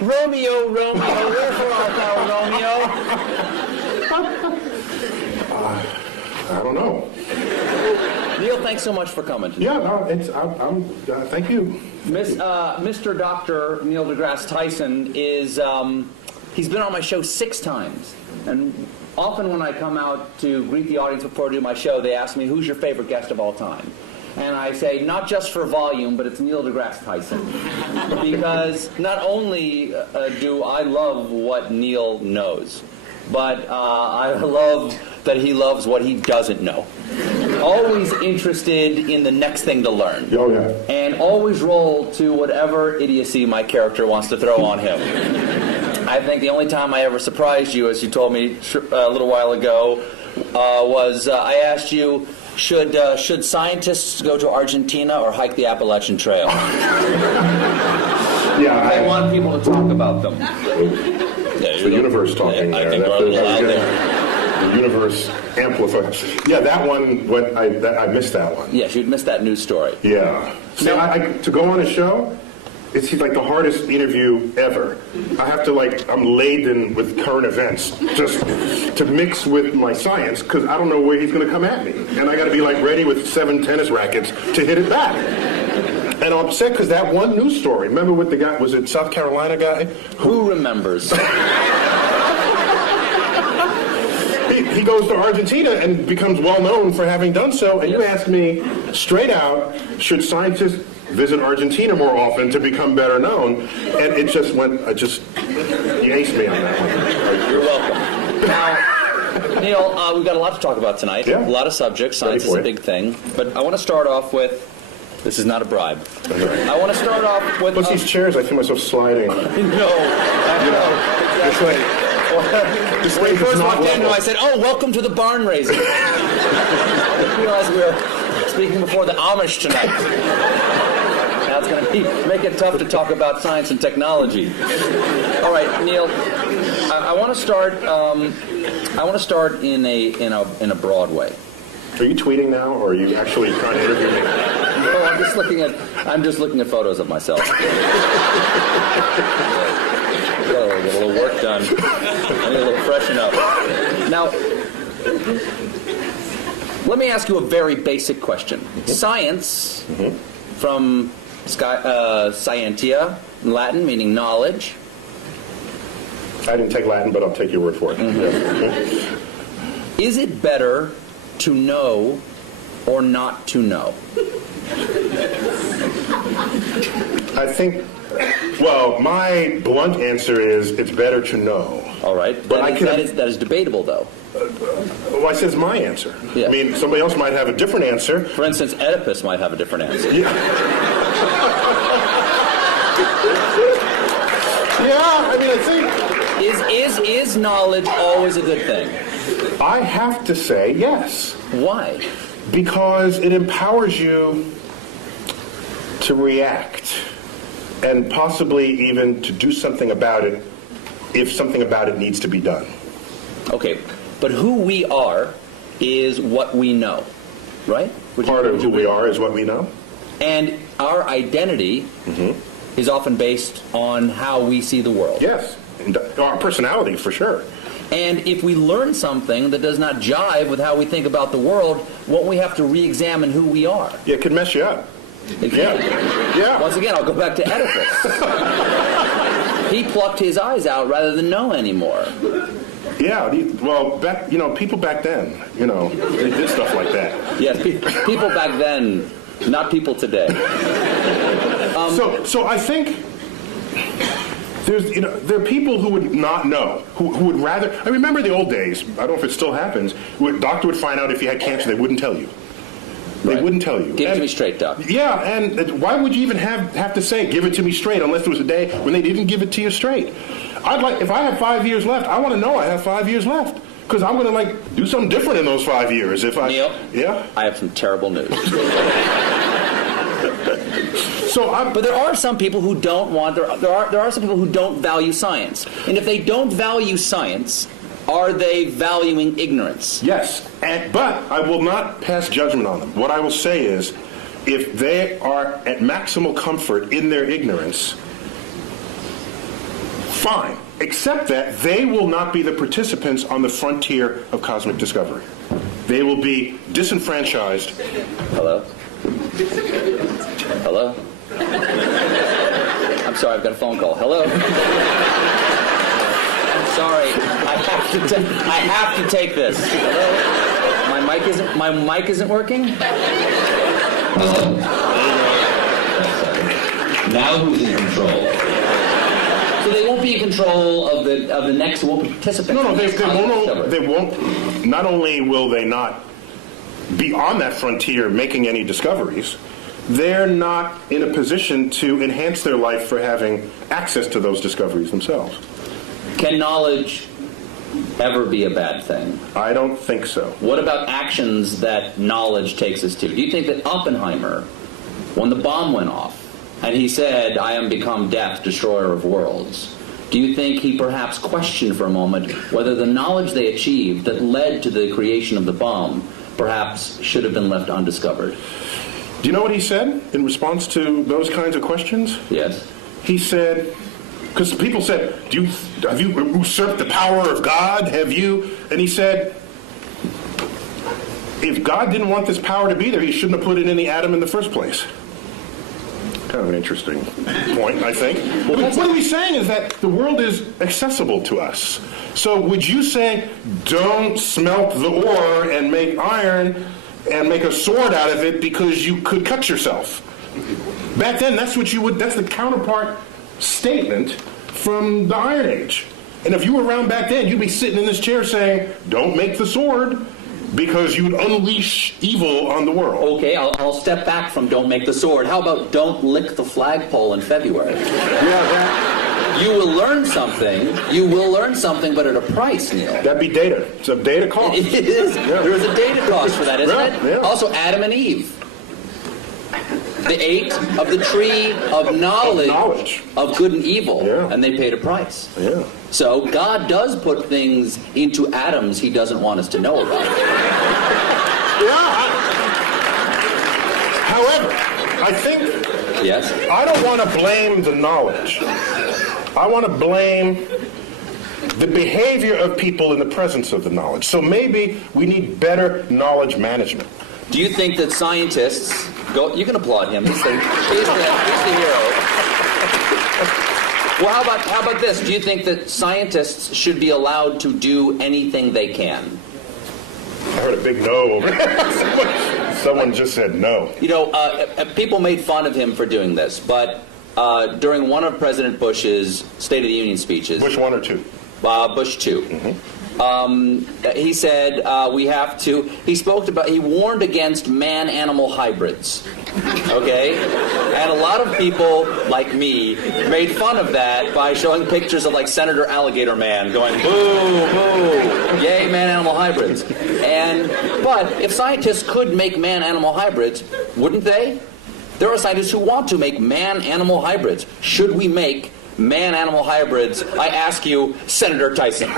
Romeo, Romeo, wherefore art thou, Romeo? I don't know. Neil, thanks so much for coming today. Yeah, no, thank you. Mr. Dr. Neil deGrasse Tyson is, he's been on my show 6 times. And often when I come out to greet the audience before I do my show, they ask me, who's your favorite guest of all time? And I say, not just for volume, but it's Neil deGrasse Tyson. Because not only do I love what Neil knows, but I love that he loves what he doesn't know. Always interested in the next thing to learn. Oh, yeah. And always roll to whatever idiocy my character wants to throw on him. I think the only time I ever surprised you, as you told me a little while ago, was I asked you, should scientists go to Argentina or hike the Appalachian Trail? Yeah, I want people to talk about them. It's the universe talking there. I think we're a little out there. The universe amplifies. Yeah, that one, I missed that one. Yes, you'd missed that news story. Yeah. See, to go on a show, it's like the hardest interview ever. I have to I'm laden with current events just to mix with my science because I don't know where he's going to come at me. And I got to be ready with 7 tennis rackets to hit it back. And I'm upset because that one news story, remember with the guy, was it South Carolina guy? Who remembers? He goes to Argentina and becomes well known for having done so. And you asked me straight out, should scientists visit Argentina more often to become better known? And it just went, you aced me on that one. You're welcome. Now, Neil, we've got a lot to talk about tonight. Yeah. A lot of subjects. Science is a big thing. But I want to start off with, this is not a bribe. I want to start off with... What's these chairs? I feel myself sliding. No. When he first walked in, I said, oh, welcome to the barn raising. I realized we were speaking before the Amish tonight. Now it's going to make it tough to talk about science and technology. All right, Neil, I want to start. I want to start in a broad way. Are you tweeting now, or are you actually trying to interview me? No, I'm just looking at photos of myself. Get a little work done. I need a little freshen up. Now, let me ask you a very basic question. Science, from scientia, in Latin, meaning knowledge. I didn't take Latin, but I'll take your word for it. Is it better to know or not to know? I think, well, my blunt answer is it's better to know. All right. But that is debatable, though. Well, I said it's my answer. Yeah. I mean, somebody else might have a different answer. For instance, Oedipus might have a different answer. Yeah. Yeah, I mean, I think... Is knowledge always a good thing? I have to say yes. Why? Because it empowers you to react and possibly even to do something about it if something about it needs to be done. Okay, but who we are is what we know, right? Part of who we are is what we know. And our identity is often based on how we see the world. Yes, and our personality for sure. And if we learn something that does not jive with how we think about the world, won't we have to re-examine who we are? Yeah, it could mess you up. It can. Yeah. Once again, I'll go back to Oedipus. He plucked his eyes out rather than know anymore. Yeah, well, people back then, they did stuff like that. Yes, people back then, not people today. So I think there are people who would not know, who would rather. I remember the old days. I don't know if it still happens. A doctor would find out if you had cancer, they wouldn't tell you. They wouldn't tell you. Give it to me straight, Doc. Yeah, and why would you even have to say, give it to me straight, unless there was a day when they didn't give it to you straight? If I have 5 years left, I want to know I have 5 years left. Because I'm going to, do something different in those 5 years. Neil? Yeah? I have some terrible news. But there are some people who don't want, there are some people who don't value science. And if they don't value science, are they valuing ignorance? Yes, but I will not pass judgment on them. What I will say is, if they are at maximal comfort in their ignorance, Fine, except that they will not be the participants on the frontier of cosmic discovery. They will be disenfranchised. Hello? Hello? I'm sorry, I've got a phone call. Hello? I'm sorry, I have to take this. Hello? My mic isn't working? Hello? Now who's in control? So they won't be in control of the next participant. No, they won't. Not only will they not be on that frontier making any discoveries, they're not in a position to enhance their life for having access to those discoveries themselves. Can knowledge ever be a bad thing? I don't think so. What about actions that knowledge takes us to? Do you think that Oppenheimer, when the bomb went off, and he said, "I am become death, destroyer of worlds," do you think he perhaps questioned for a moment whether the knowledge they achieved that led to the creation of the bomb perhaps should have been left undiscovered? Do you know what he said in response to those kinds of questions? Yes. He said, because people said, have you usurped the power of God? Have you? And he said, if God didn't want this power to be there, he shouldn't have put it in the atom in the first place. Kind of an interesting point, I think. What are we saying is that the world is accessible to us. So would you say, don't smelt the ore and make iron and make a sword out of it because you could cut yourself? Back then, that's the counterpart statement from the Iron Age. And if you were around back then, you'd be sitting in this chair saying, don't make the sword, because you'd unleash evil on the world. Okay, I'll step back from don't make the sword. How about don't lick the flagpole in February? Yeah, You will learn something. You will learn something, but at a price, Neil. that'd be data. It's a data cost. It is. Yeah. There is a data cost for that, isn't it? Yeah. Also, Adam and Eve. They ate of the tree of knowledge of good and evil, Yeah. and they paid a price. Yeah. So God does put things into atoms he doesn't want us to know about. Yeah. However, I think Yes? I don't want to blame the knowledge. I want to blame the behavior of people in the presence of the knowledge. So maybe we need better knowledge management. Do you think that scientists go? You can applaud him. He's the hero. Well, how about this? Do you think that scientists should be allowed to do anything they can? I heard a big no over there. Someone just said no. You know, people made fun of him for doing this, but during one of President Bush's State of the Union speeches, Which one or two? Bush 2. He said he warned against man-animal hybrids. Okay? And a lot of people, like me, made fun of that by showing pictures of, like, Senator Alligator Man going, boo, boo, yay, man-animal hybrids. But if scientists could make man-animal hybrids, wouldn't they? There are scientists who want to make man-animal hybrids. Should we make man-animal hybrids? I ask you, Senator Tyson.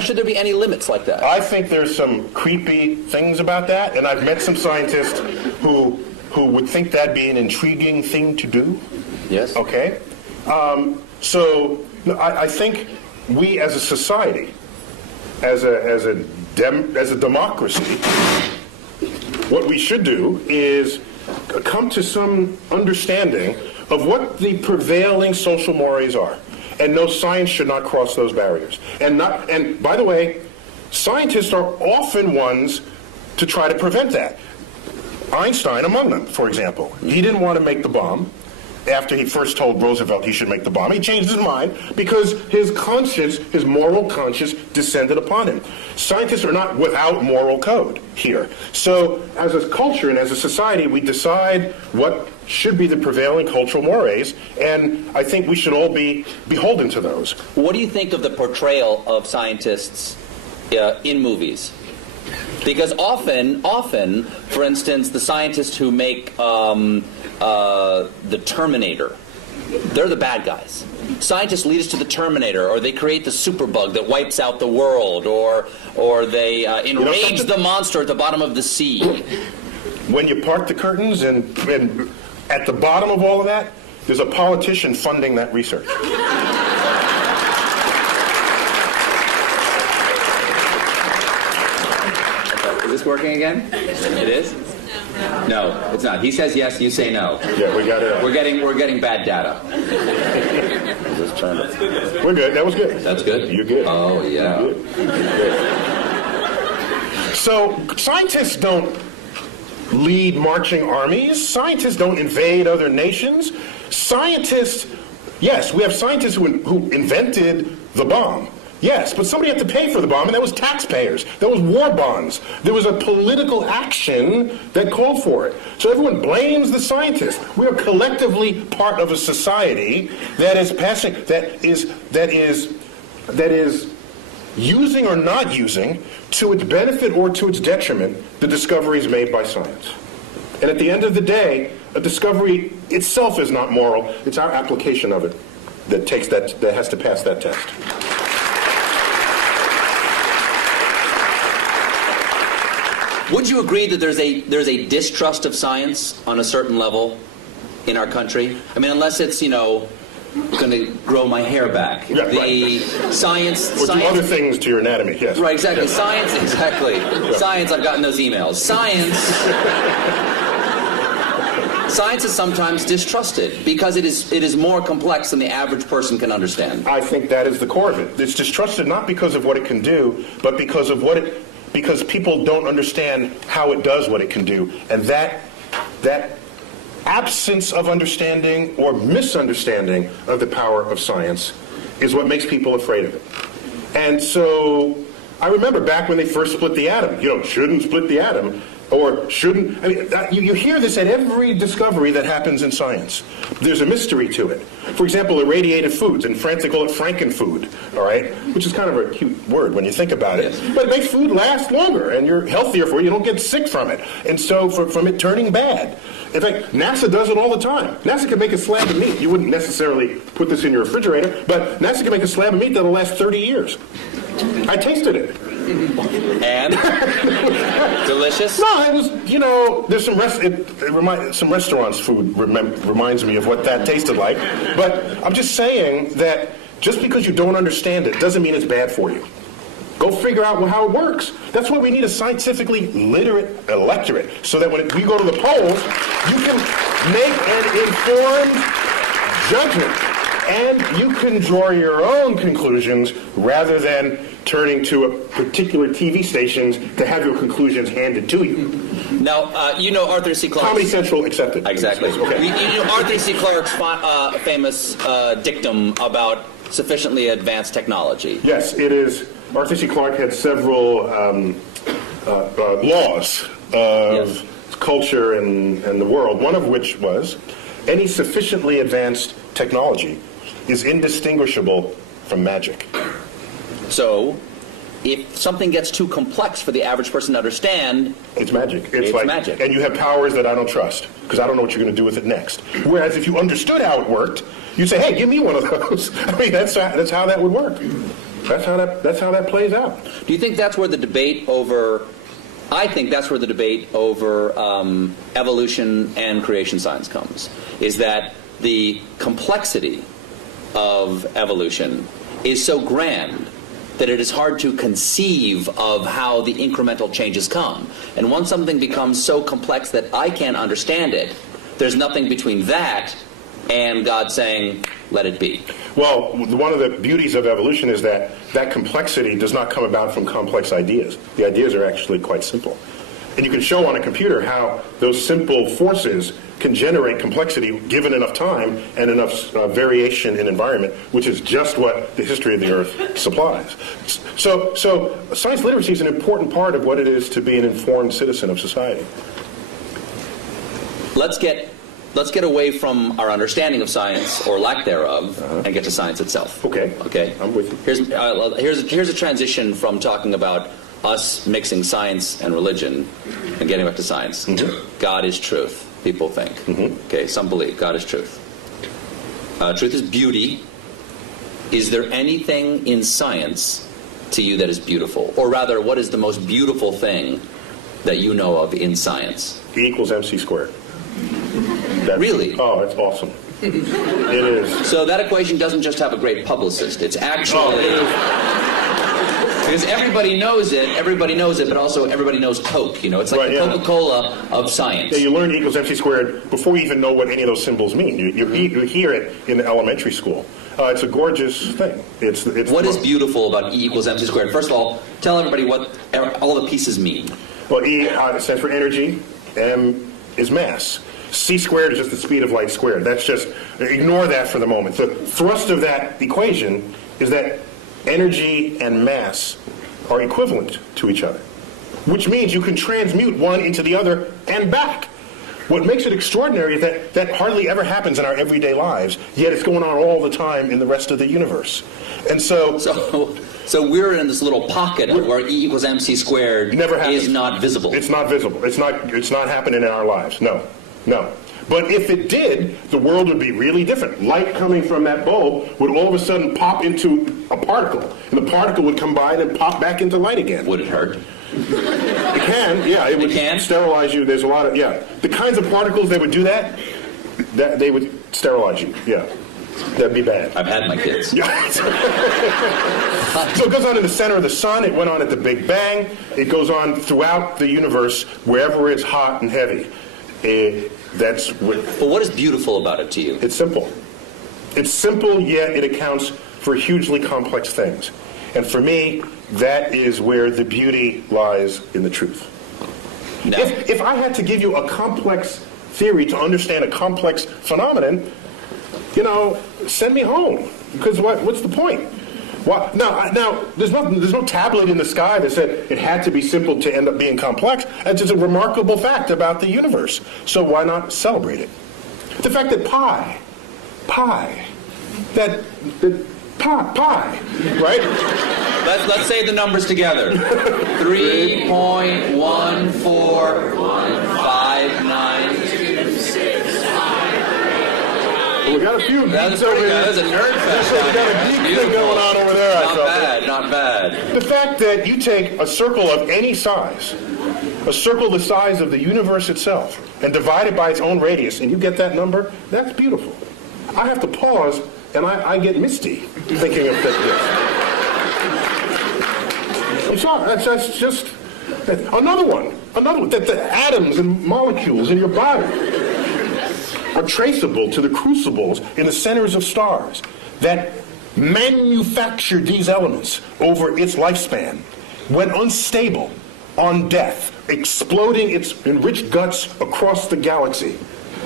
Should there be any limits like that? I think there's some creepy things about that, and I've met some scientists who would think that'd be an intriguing thing to do. Yes. Okay? I think we as a society, as a democracy, what we should do is come to some understanding of what the prevailing social mores are. And no, science should not cross those barriers. And by the way, scientists are often ones to try to prevent that. Einstein among them, for example. He didn't want to make the bomb after he first told Roosevelt he should make the bomb. He changed his mind because his conscience, his moral conscience, descended upon him. Scientists are not without moral code here. So as a culture and as a society, we decide what should be the prevailing cultural mores, and I think we should all be beholden to those. What do you think of the portrayal of scientists in movies? Because often, for instance, the scientists who make the Terminator, they're the bad guys. Scientists lead us to the Terminator, or they create the superbug that wipes out the world, or they enrage the monster at the bottom of the sea. When you part the curtains and at the bottom of all of that, there's a politician funding that research. Is this working again? It is? No, it's not. He says yes, you say no. Yeah, we got it. We're getting bad data. Just trying to... We're good. That was good. That's good? You're good. Oh, yeah. You're good. So scientists don't lead marching armies. Scientists don't invade other nations. Scientists, yes, we have scientists who invented the bomb. Yes, but somebody had to pay for the bomb, and that was taxpayers. That was war bonds. There was a political action that called for it. So everyone blames the scientists. We are collectively part of a society that is using or not using, to its benefit or to its detriment, the discoveries made by science. And at the end of the day, a discovery itself is not moral. It's our application of it that has to pass that test. Would you agree that there's a distrust of science on a certain level in our country? I mean, unless it's, going to grow my hair back. Yeah, the right. Science... Or do other things to your anatomy, yes. Right, exactly. Yes. Science, exactly. Right. Science, I've gotten those emails. Science is sometimes distrusted because it is more complex than the average person can understand. I think that is the core of it. It's distrusted not because of what it can do, but because of because people don't understand how it does what it can do. And that absence of understanding or misunderstanding of the power of science is what makes people afraid of it. And so I remember back when they first split the atom, shouldn't split the atom, or shouldn't, you hear this at every discovery that happens in science. There's a mystery to it. For example, irradiated foods, in France they call it frankenfood, all right? Which is kind of a cute word when you think about it. Yes. But it makes food last longer, and you're healthier for it. You don't get sick from it. And so from it turning bad. In fact, NASA does it all the time. NASA can make a slab of meat. You wouldn't necessarily put this in your refrigerator, but NASA can make a slab of meat that'll last 30 years. I tasted it. And? Delicious? No, it was, there's some restaurants' food reminds me of what that tasted like. But I'm just saying that just because you don't understand it doesn't mean it's bad for you. Go figure out how it works. That's why we need a scientifically literate electorate, so that when we go to the polls, you can make an informed judgment. And you can draw your own conclusions rather than turning to a particular TV stations to have your conclusions handed to you. Now, Arthur C. Clarke. Comedy Central accepted. Exactly. Okay. You know Arthur C. Clarke's famous dictum about sufficiently advanced technology. Yes, it is. Arthur C. Clarke had several laws of culture and the world, one of which was any sufficiently advanced technology is indistinguishable from magic. So, if something gets too complex for the average person to understand, it's magic. It's like magic. And you have powers that I don't trust, because I don't know what you're going to do with it next. Whereas if you understood how it worked, you'd say, hey, give me one of those. I mean, that's how that would work. That's how that plays out. Do you think that's where the debate over... I think that's where the debate over evolution and creation science comes, is that the complexity of evolution is so grand that it is hard to conceive of how the incremental changes come. And once something becomes so complex that I can't understand it, there's nothing between that and God saying, let it be. Well, one of the beauties of evolution is that complexity does not come about from complex ideas. The ideas are actually quite simple. And you can show on a computer how those simple forces can generate complexity given enough time and enough variation in environment, which is just what the history of the Earth supplies. So science literacy is an important part of what it is to be an informed citizen of society. Let's get away from our understanding of science, or lack thereof, and get to science itself. Okay. I'm with you. Here's a transition from talking about us mixing science and religion and getting back to science. Mm-hmm. God is truth, people think. Mm-hmm. Okay, some believe God is truth. Truth is beauty. Is there anything in science to you that is beautiful? Or rather, what is the most beautiful thing that you know of in science? E equals MC squared. Really? Oh, that's awesome. It is. So that equation doesn't just have a great publicist. It's actually... Because everybody knows it, but also everybody knows Coke. You know, it's like the Coca-Cola of science. Yeah, you learn E equals MC squared before you even know what any of those symbols mean. You hear it in elementary school. It's a gorgeous thing. It's what is beautiful about E equals MC squared? First of all, tell everybody what all the pieces mean. Well, E stands for energy, M is mass. C squared is just the speed of light squared. That's just, ignore that for the moment. The thrust of that equation is that energy and mass are equivalent to each other, which means you can transmute one into the other and back. What makes it extraordinary is that that hardly ever happens in our everyday lives, yet it's going on all the time in the rest of the universe. And so we're in this little pocket where E equals MC squared is not visible. It's not visible. It's not happening in our lives. No. But if it did, the world would be really different. Light coming from that bulb would all of a sudden pop into a particle, and the particle would combine and pop back into light again. Would it hurt? It can, yeah. It would sterilize you. There's a lot of, the kinds of particles that would do that they would sterilize you, yeah. That'd be bad. I've had my kids. Yeah. So it goes on in the center of the sun. It went on at the Big Bang. It goes on throughout the universe, wherever it's hot and heavy. But what is beautiful about it to you? It's simple. It's simple, yet it accounts for hugely complex things. And for me, that is where the beauty lies in the truth. No. If I had to give you a complex theory to understand a complex phenomenon, send me home. Because what's the point? Now, there's no tablet in the sky that said it had to be simple to end up being complex. It's just a remarkable fact about the universe. So why not celebrate it? The fact that pi, right? Let's say the numbers together. 3.1415926. We got a few geeks over there. There's a nerd fest. We got a geek thing going on over there. Not bad. The fact that you take a circle of any size, a circle the size of the universe itself, and divide it by its own radius, and you get that number, that's beautiful. I have to pause, and I get misty thinking of this. That's just another one, that the atoms and molecules in your body are traceable to the crucibles in the centers of stars that manufactured these elements over its lifespan, when unstable, on death, exploding its enriched guts across the galaxy,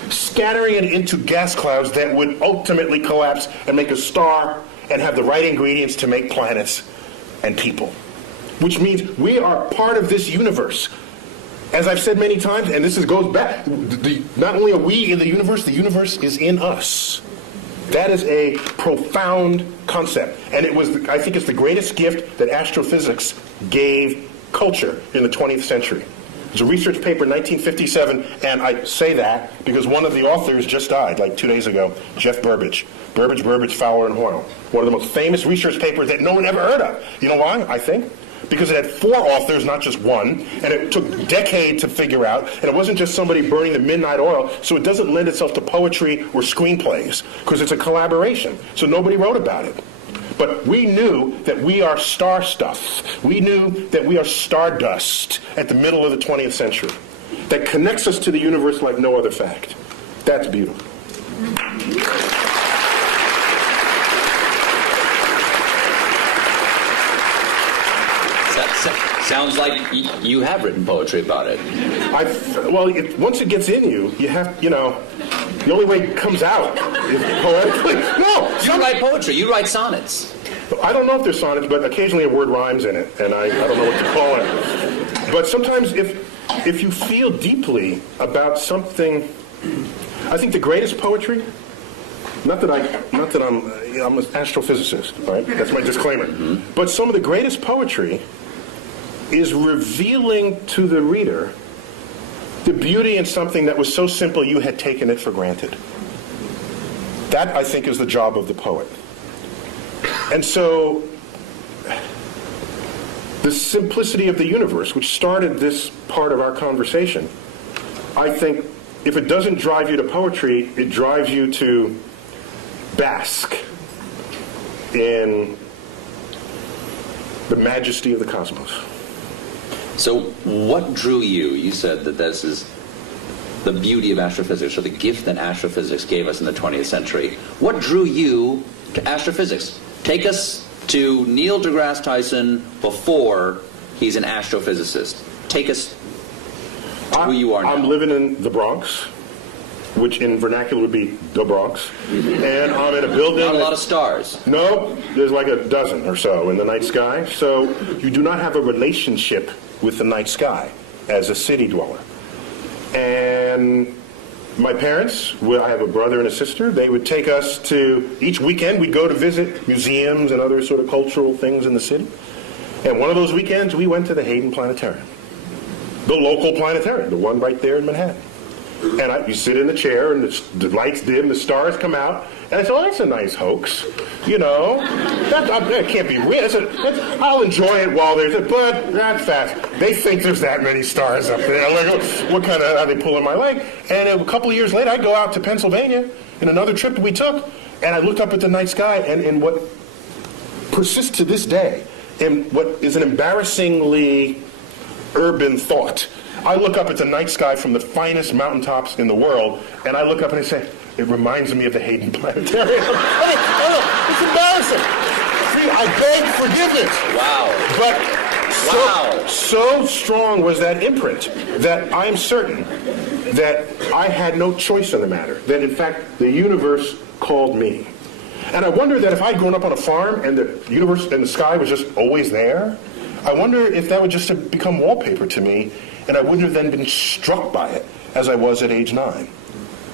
scattering it into gas clouds that would ultimately collapse and make a star and have the right ingredients to make planets and people. Which means we are part of this universe. As I've said many times, and goes back, not only are we in the universe is in us. That is a profound concept. And I think it's the greatest gift that astrophysics gave culture in the 20th century. There's a research paper in 1957, and I say that because one of the authors just died, like 2 days ago, Jeff Burbidge. Burbidge, Fowler, and Hoyle. One of the most famous research papers that no one ever heard of. You know why, I think? Because it had 4 authors, not just one, and it took decades to figure out, and it wasn't just somebody burning the midnight oil, so it doesn't lend itself to poetry or screenplays, because it's a collaboration, so nobody wrote about it. But we knew that we are star stuff. We knew that we are stardust at the middle of the 20th century. That connects us to the universe like no other fact. That's beautiful. Sounds like you have written poetry about it. Once it gets in you, you have, the only way it comes out is poetically. No! You write poetry. You write sonnets. I don't know if they're sonnets, but occasionally a word rhymes in it, and I don't know what to call it. But sometimes if you feel deeply about something, I think the greatest poetry, not that I'm an astrophysicist, right? That's my disclaimer. Mm-hmm. But some of the greatest poetry is revealing to the reader the beauty in something that was so simple you had taken it for granted. That, I think, is the job of the poet. And so, the simplicity of the universe, which started this part of our conversation, I think if it doesn't drive you to poetry, it drives you to bask in the majesty of the cosmos. So what drew you? You said that this is the beauty of astrophysics, or the gift that astrophysics gave us in the 20th century. What drew you to astrophysics? Take us to Neil deGrasse Tyson before he's an astrophysicist. Take us to who you are now. I'm living in the Bronx, which in vernacular would be the Bronx. And I'm in a building. Not a lot of stars. No, there's like a dozen or so in the night sky. So you do not have a relationship with the night sky as a city dweller. And my parents, I have a brother and a sister, they would take us to, each weekend we'd go to visit museums and other sort of cultural things in the city. And one of those weekends we went to the Hayden Planetarium, the local planetarium, the one right there in Manhattan. And you sit in the chair, and the lights dim, the stars come out, and I said, oh, that's a nice hoax. You know, that can't be real. I'll enjoy it while there's it, but that's fast. They think there's that many stars up there. Like, what kind of, are they pulling my leg? And a couple of years later, I go out to Pennsylvania in another trip that we took, and I looked up at the night sky, and in what persists to this day, in what is an embarrassingly urban thought, I look up at the night sky from the finest mountaintops in the world, and I look up and I say, it reminds me of the Hayden Planetarium. It's embarrassing. See, I beg forgiveness. Wow. But so strong was that imprint that I'm certain that I had no choice in the matter, that in fact the universe called me. And I wonder that if I'd grown up on a farm and the universe and the sky was just always there, I wonder if that would just have become wallpaper to me, and I wouldn't have then been struck by it as I was at age 9.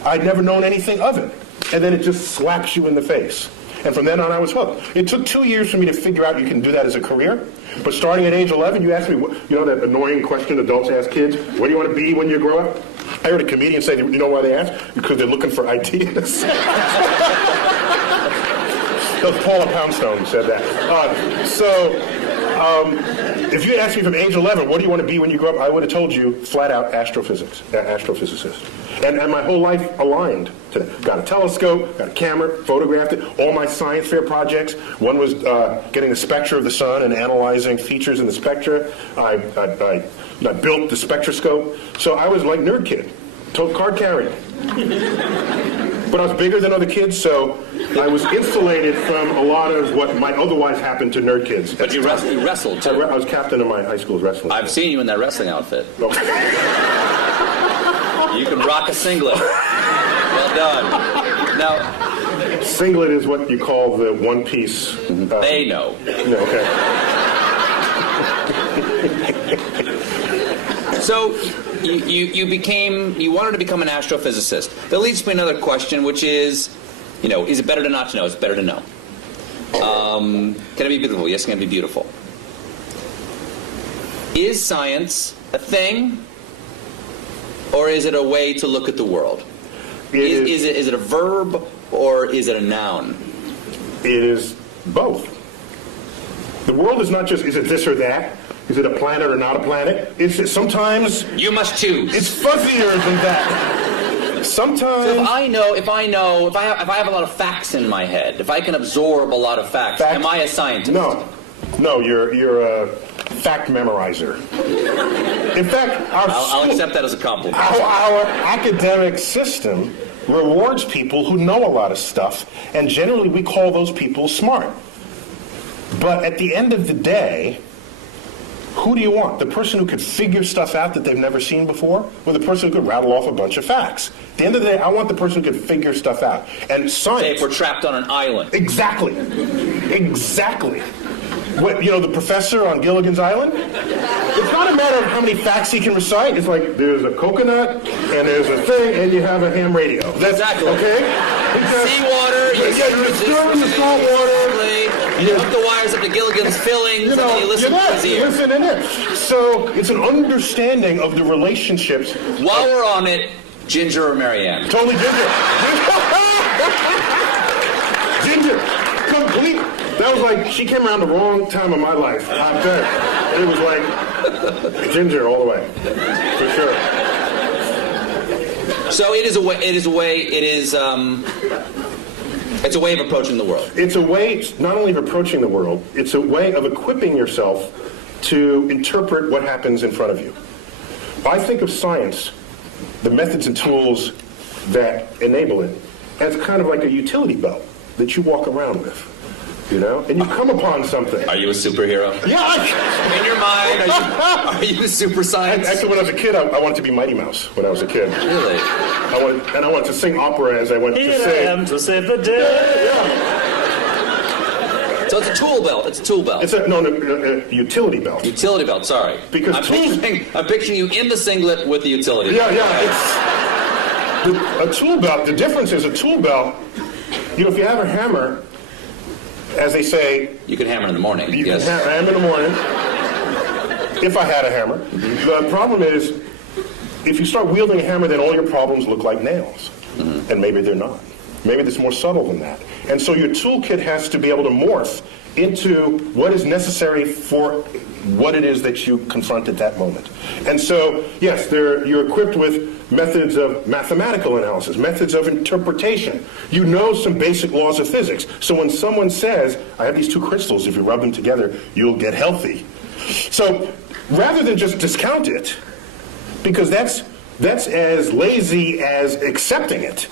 I'd never known anything of it. And then it just slaps you in the face. And from then on, I was hooked. It took 2 years for me to figure out you can do that as a career. But starting at age 11, you asked me, you know that annoying question adults ask kids, what do you want to be when you grow up? I heard a comedian say, you know why they ask? Because they're looking for ideas. That was Paula Poundstone who said that. If you had asked me from age 11, what do you want to be when you grow up, I would have told you flat out astrophysicist. And my whole life aligned to that. Got a telescope, got a camera, photographed it. All my science fair projects, one was getting the spectra of the sun and analyzing features in the spectra. I built the spectroscope. So I was like nerd kid, card carrying. But I was bigger than other kids, so I was insulated from a lot of what might otherwise happen to nerd kids. But you wrestled, too. I was captain of my high school's wrestling. I've seen you in that wrestling outfit. Oh. You can rock a singlet. Well done. Now, singlet is what you call the one-piece... they know. No, okay. So... You wanted to become an astrophysicist. That leads to another question, which is, is it better to not to know? It's better to know. Can it be beautiful? Yes, it can be beautiful. Is science a thing, or is it a way to look at the world? Is it a verb, or is it a noun? It is both. The world is not just, is it this or that? Is it a planet or not a planet? Sometimes... You must choose. It's fuzzier than that. Sometimes... So if I have a lot of facts in my head, if I can absorb a lot of facts, am I a scientist? No, you're a fact memorizer. In fact, I'll accept that as a compliment. Our academic system rewards people who know a lot of stuff, and generally we call those people smart. But at the end of the day... Who do you want? The person who could figure stuff out that they've never seen before, or the person who could rattle off a bunch of facts? At the end of the day, I want the person who could figure stuff out. And science... Say if we're trapped on an island. Exactly. The professor on Gilligan's Island? It's not a matter of how many facts he can recite. It's like, there's a coconut, and there's a thing, and you have a ham radio. That's exactly. Okay? Seawater, you stir in the salt water. You hook the wires up to Gilligan's fillings, and then you listen to his ear. Listen in it. So it's an understanding of the relationships. While we're on it, Ginger or Marianne? Totally Ginger. Ginger. Complete. That was like, she came around the wrong time of my life. I'm dead. It was like Ginger all the way. For sure. So it is a way. It's a way of approaching the world. It's a way not only of approaching the world, it's a way of equipping yourself to interpret what happens in front of you. I think of science, the methods and tools that enable it, as kind of like a utility belt that you walk around with, you know? And you come upon something. Are you a superhero? Yeah. In your mind, are you super science? Actually, when I was a kid, I wanted to be Mighty Mouse when I was a kid. Really? I wanted to sing opera as I went to sing. Here I am to save the day. Yeah. So it's a tool belt. It's a tool belt. It's a utility belt. Utility belt, sorry. Because I'm picturing you in the singlet with the utility belt. Yeah. A tool belt, the difference is a tool belt, you know, if you have a hammer, as they say... You can hammer in the morning. You yes. can hammer in the morning, if I had a hammer. The problem is, if you start wielding a hammer, then all your problems look like nails. And maybe they're not. Maybe it's more subtle than that. And so your toolkit has to be able to morph into what is necessary for what it is that you confront at that moment. And so, yes, you're equipped with methods of mathematical analysis, methods of interpretation. You know some basic laws of physics. So when someone says, I have these two crystals, if you rub them together, you'll get healthy. So rather than just discount it, because that's as lazy as accepting it,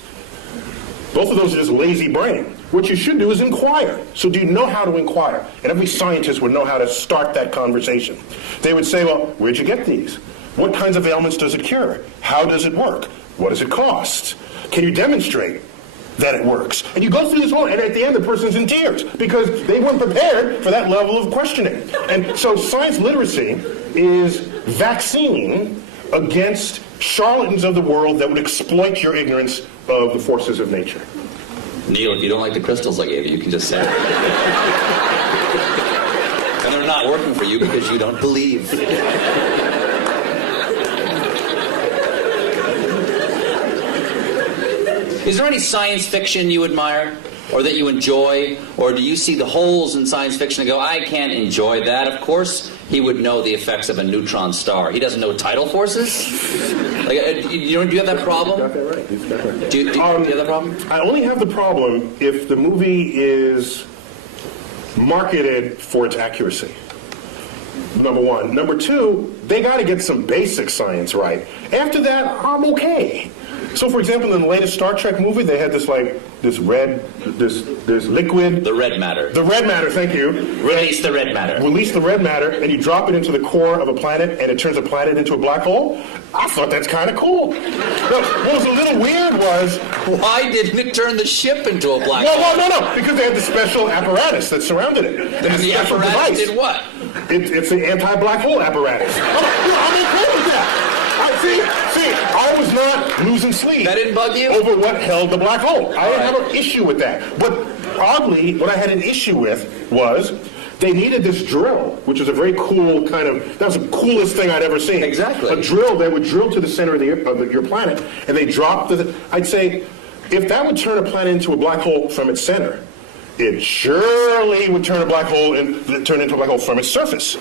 both of those are just lazy brain. What you should do is inquire. So do you know how to inquire? And every scientist would know how to start that conversation. They would say, well, where'd you get these? What kinds of ailments does it cure? How does it work? What does it cost? Can you demonstrate that it works? And you go through this whole, and at the end the person's in tears because they weren't prepared for that level of questioning. And so science literacy is vaccine against charlatans of the world that would exploit your ignorance of the forces of nature. Neil, if you don't like the crystals I gave you, you can just say it. And they're not working for you because you don't believe. Is there any science fiction you admire or that you enjoy? Or do you see the holes in science fiction and go, I can't enjoy that? Of course he would know the effects of a neutron star. He doesn't know tidal forces? Like, do you have that problem? He's got that right. He's got that right. Do you have that problem? I only have the problem if the movie is marketed for its accuracy. Number one. Number two, they got to get some basic science right. After that, I'm okay. So, for example, in the latest Star Trek movie, they had this liquid. The red matter. The red matter, thank you. Release the red matter. Release the red matter, and you drop it into the core of a planet, and it turns a planet into a black hole. I thought that's kind of cool. What was a little weird was... Why didn't it turn the ship into a black hole? Well, no, because they had the special apparatus that surrounded it. And the apparatus did what? It's an anti-black hole apparatus. I'm okay with that. See, I was not losing sleep. That didn't bug you? Over what held the black hole. I didn't have an issue with that. But oddly, what I had an issue with was they needed this drill, which is a very cool kind of, that was the coolest thing I'd ever seen. Exactly. A drill that would drill to the center of your planet, and they dropped I'd say, if that would turn a planet into a black hole from its center, it surely would turn into a black hole from its surface.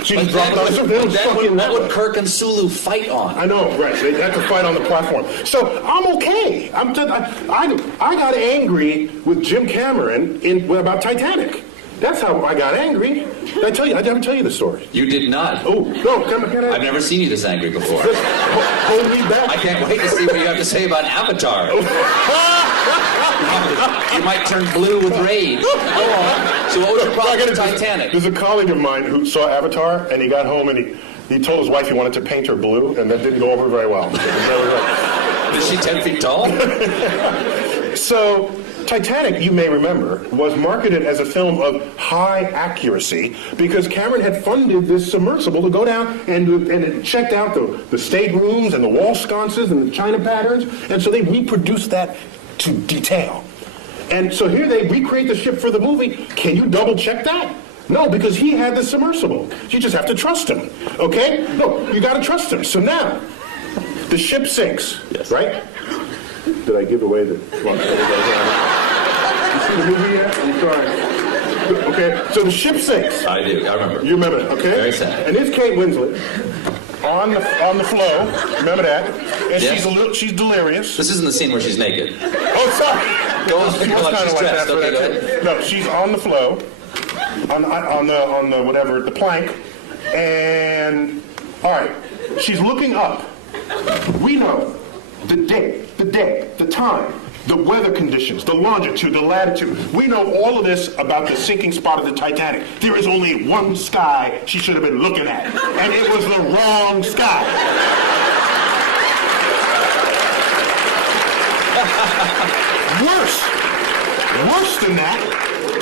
So you just drop it on the surface. That would Kirk and Sulu fight on. I know, right. They have to fight on the platform. So I'm okay. I got angry with Jim Cameron about Titanic. That's how I got angry. Did I tell you? I didn't tell you the story. You did not. Oh, no. Can I? I've never seen you this angry before. Just hold me back. I can't wait to see what you have to say about Avatar. You might turn blue with rage. Go on. So what was your problem with Titanic? There's a colleague of mine who saw Avatar, and he got home and he told his wife he wanted to paint her blue, and that didn't go over very well. Is she 10 feet tall? So Titanic, you may remember, was marketed as a film of high accuracy because Cameron had funded this submersible to go down and it checked out the staterooms and the wall sconces and the china patterns, and so they reproduced that to detail. And so here they recreate the ship for the movie. Can you double check that? No, because he had the submersible. You just have to trust him, okay? No, you got to trust him. So now, the ship sinks, yes. Right? Did I give away the... Well, you see the movie yet? I'm sorry. Okay, so the ship sinks. I do, I remember. You remember it, okay? Very sad. And it's Kate Winslet. on the flow. Remember that? And Yeah. she's delirious. This isn't the scene where she's naked. Oh, sorry. Go on, She go was on, kind she's of like dressed. that for Okay, that go too. ahead. No, she's on the flow, on the whatever, the plank, and all right, she's looking up. We know the date, the time, the weather conditions, the longitude, the latitude. We know all of this about the sinking spot of the Titanic. There is only one sky she should have been looking at, and it was the wrong sky.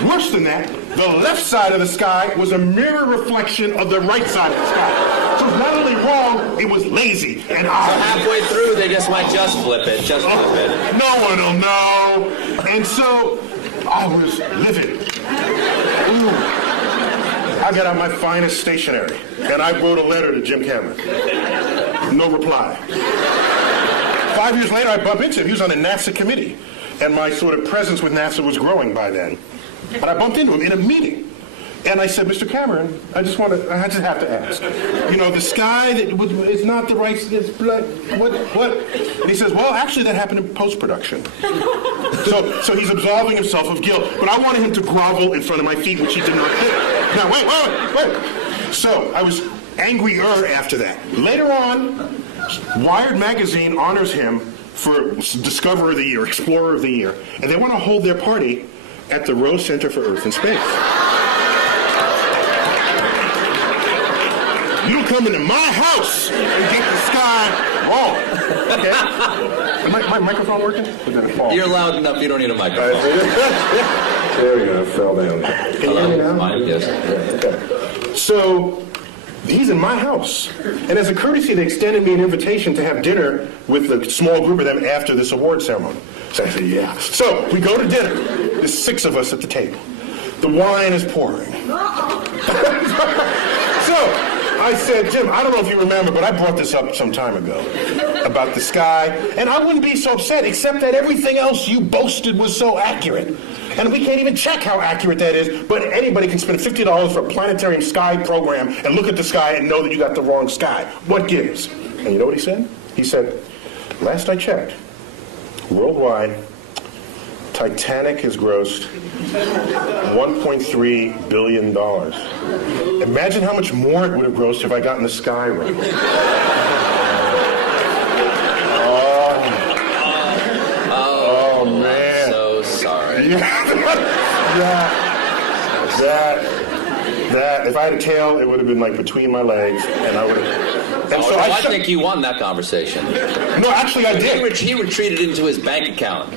Worse than that, the left side of the sky was a mirror reflection of the right side of the sky. So it's not only wrong, it was lazy and So odd. halfway through, they just might just flip it. Just flip it. No one will know. And so I was livid. Ooh. I got out my finest stationery and I wrote a letter to Jim Cameron. No reply. 5 years later, I bumped into him. He was on the NASA committee. And my sort of presence with NASA was growing by then. And I bumped into him in a meeting. And I said, Mr. Cameron, I just have to ask. You know, the sky is not the right, it's black, what? And he says, well, actually that happened in post-production. So he's absolving himself of guilt. But I wanted him to grovel in front of my feet, which he did not do. Now, wait. So I was angrier after that. Later on, Wired magazine honors him for Discoverer of the Year, Explorer of the Year, and they want to hold their party at the Rose Center for Earth and Space. You don't come into my house and get the sky wrong. Okay? My microphone working? Or did it fall? You're loud enough. You don't need a microphone. There we go. It fell down. Can you hear me now? Mine, yes. Okay. So he's in my house. And as a courtesy, they extended me an invitation to have dinner with a small group of them after this award ceremony. So I said, yeah. So we go to dinner. There's 6 of us at the table. The wine is pouring. So I said, Jim, I don't know if you remember, but I brought this up some time ago about the sky. And I wouldn't be so upset, except that everything else you boasted was so accurate. And we can't even check how accurate that is, but anybody can spend $50 for a planetarium sky program and look at the sky and know that you got the wrong sky. What gives? And you know what he said? He said, last I checked, worldwide, Titanic has grossed $1.3 billion. Imagine how much more it would have grossed if I gotten the sky right. Oh, man. So sorry. That. If I had a tail, it would have been like between my legs, and I would have. And so I think you won that conversation. No, actually, I did. He retreated into his bank account.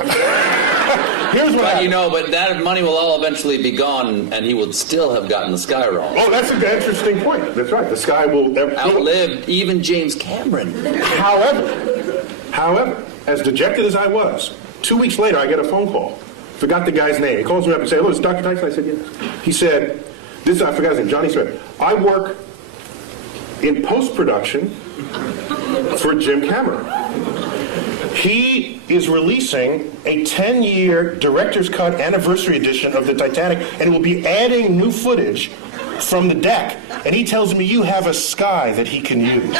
Here's what happened. But that money will all eventually be gone, and he would still have gotten the sky wrong. Oh, that's an interesting point. That's right. The sky will Outlived even James Cameron. However, as dejected as I was, 2 weeks later, I get a phone call. Forgot the guy's name. He calls me up and says, "Hello, it's Dr. Tyson." I said, "Yes." He said, I forgot his name, Johnny Smith. "I work in post-production for Jim Cameron. He is releasing a 10-year director's cut anniversary edition of the Titanic, and it will be adding new footage from the deck. And he tells me you have a sky that he can use."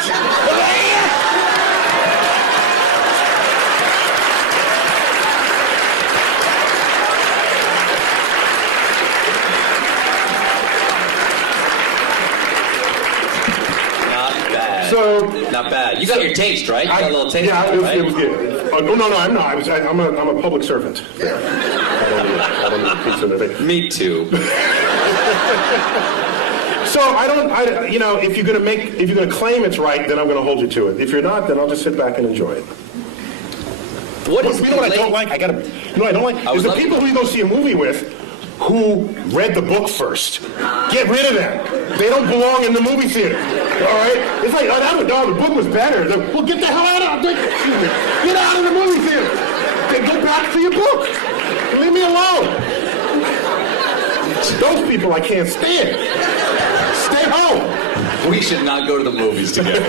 Not bad. You got your taste, right? You got a little taste. Yeah, right? it was good. No, I'm not. I'm a public servant. I don't need a pizza in the thing. Me too. So if you're gonna claim it's right, then I'm gonna hold you to it. If you're not, then I'll just sit back and enjoy it. What is you know what I don't like? I don't like is the people who you go see a movie with who read the book first. Get rid of them. They don't belong in the movie theater. All right? It's like, the book was better. Well, get the hell out of it. Get out of the movie theater. Then go back to your book. Leave me alone. Those people I can't stand. Stay home. We should not go to the movies together.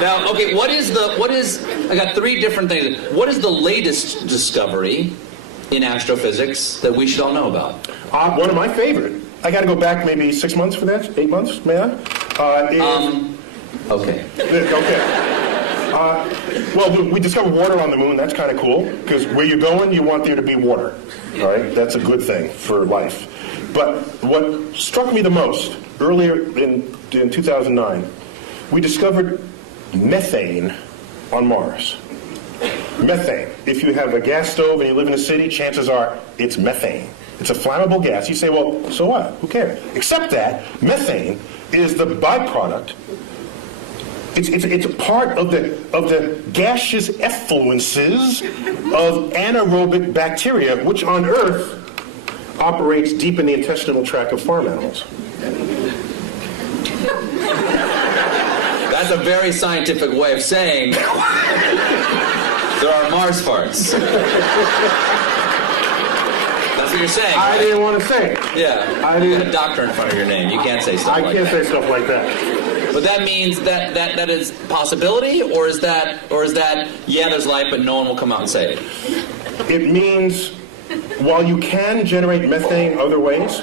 Now, okay, I got 3 different things. What is the latest discovery in astrophysics that we should all know about? One of my favorite. I got to go back maybe 6 months for that, 8 months, may I? Okay. Okay. Well, we discovered water on the moon. That's kind of cool, because where you're going, you want there to be water. All right? That's a good thing for life. But what struck me the most, earlier in 2009, we discovered methane on Mars. Methane. If you have a gas stove and you live in a city, chances are it's methane. It's a flammable gas. You say, well, so what? Who cares? Except that methane is the byproduct. It's a part of the gaseous effluences of anaerobic bacteria, which on Earth operates deep in the intestinal tract of farm animals. That's a very scientific way of saying there are Mars farts. That's what you're saying, I right? didn't want to say it. Yeah. You got a doctor in front of your name. You can't say stuff like that. I can't say stuff like that. But that means that is possibility, or is that yeah, there's life, but no one will come out and say it? It means while you can generate methane other ways,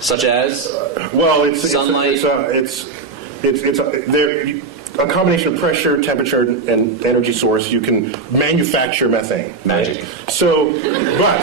such as well, it's sunlight. It's a combination of pressure, temperature, and energy source. You can manufacture methane. Magic. So, but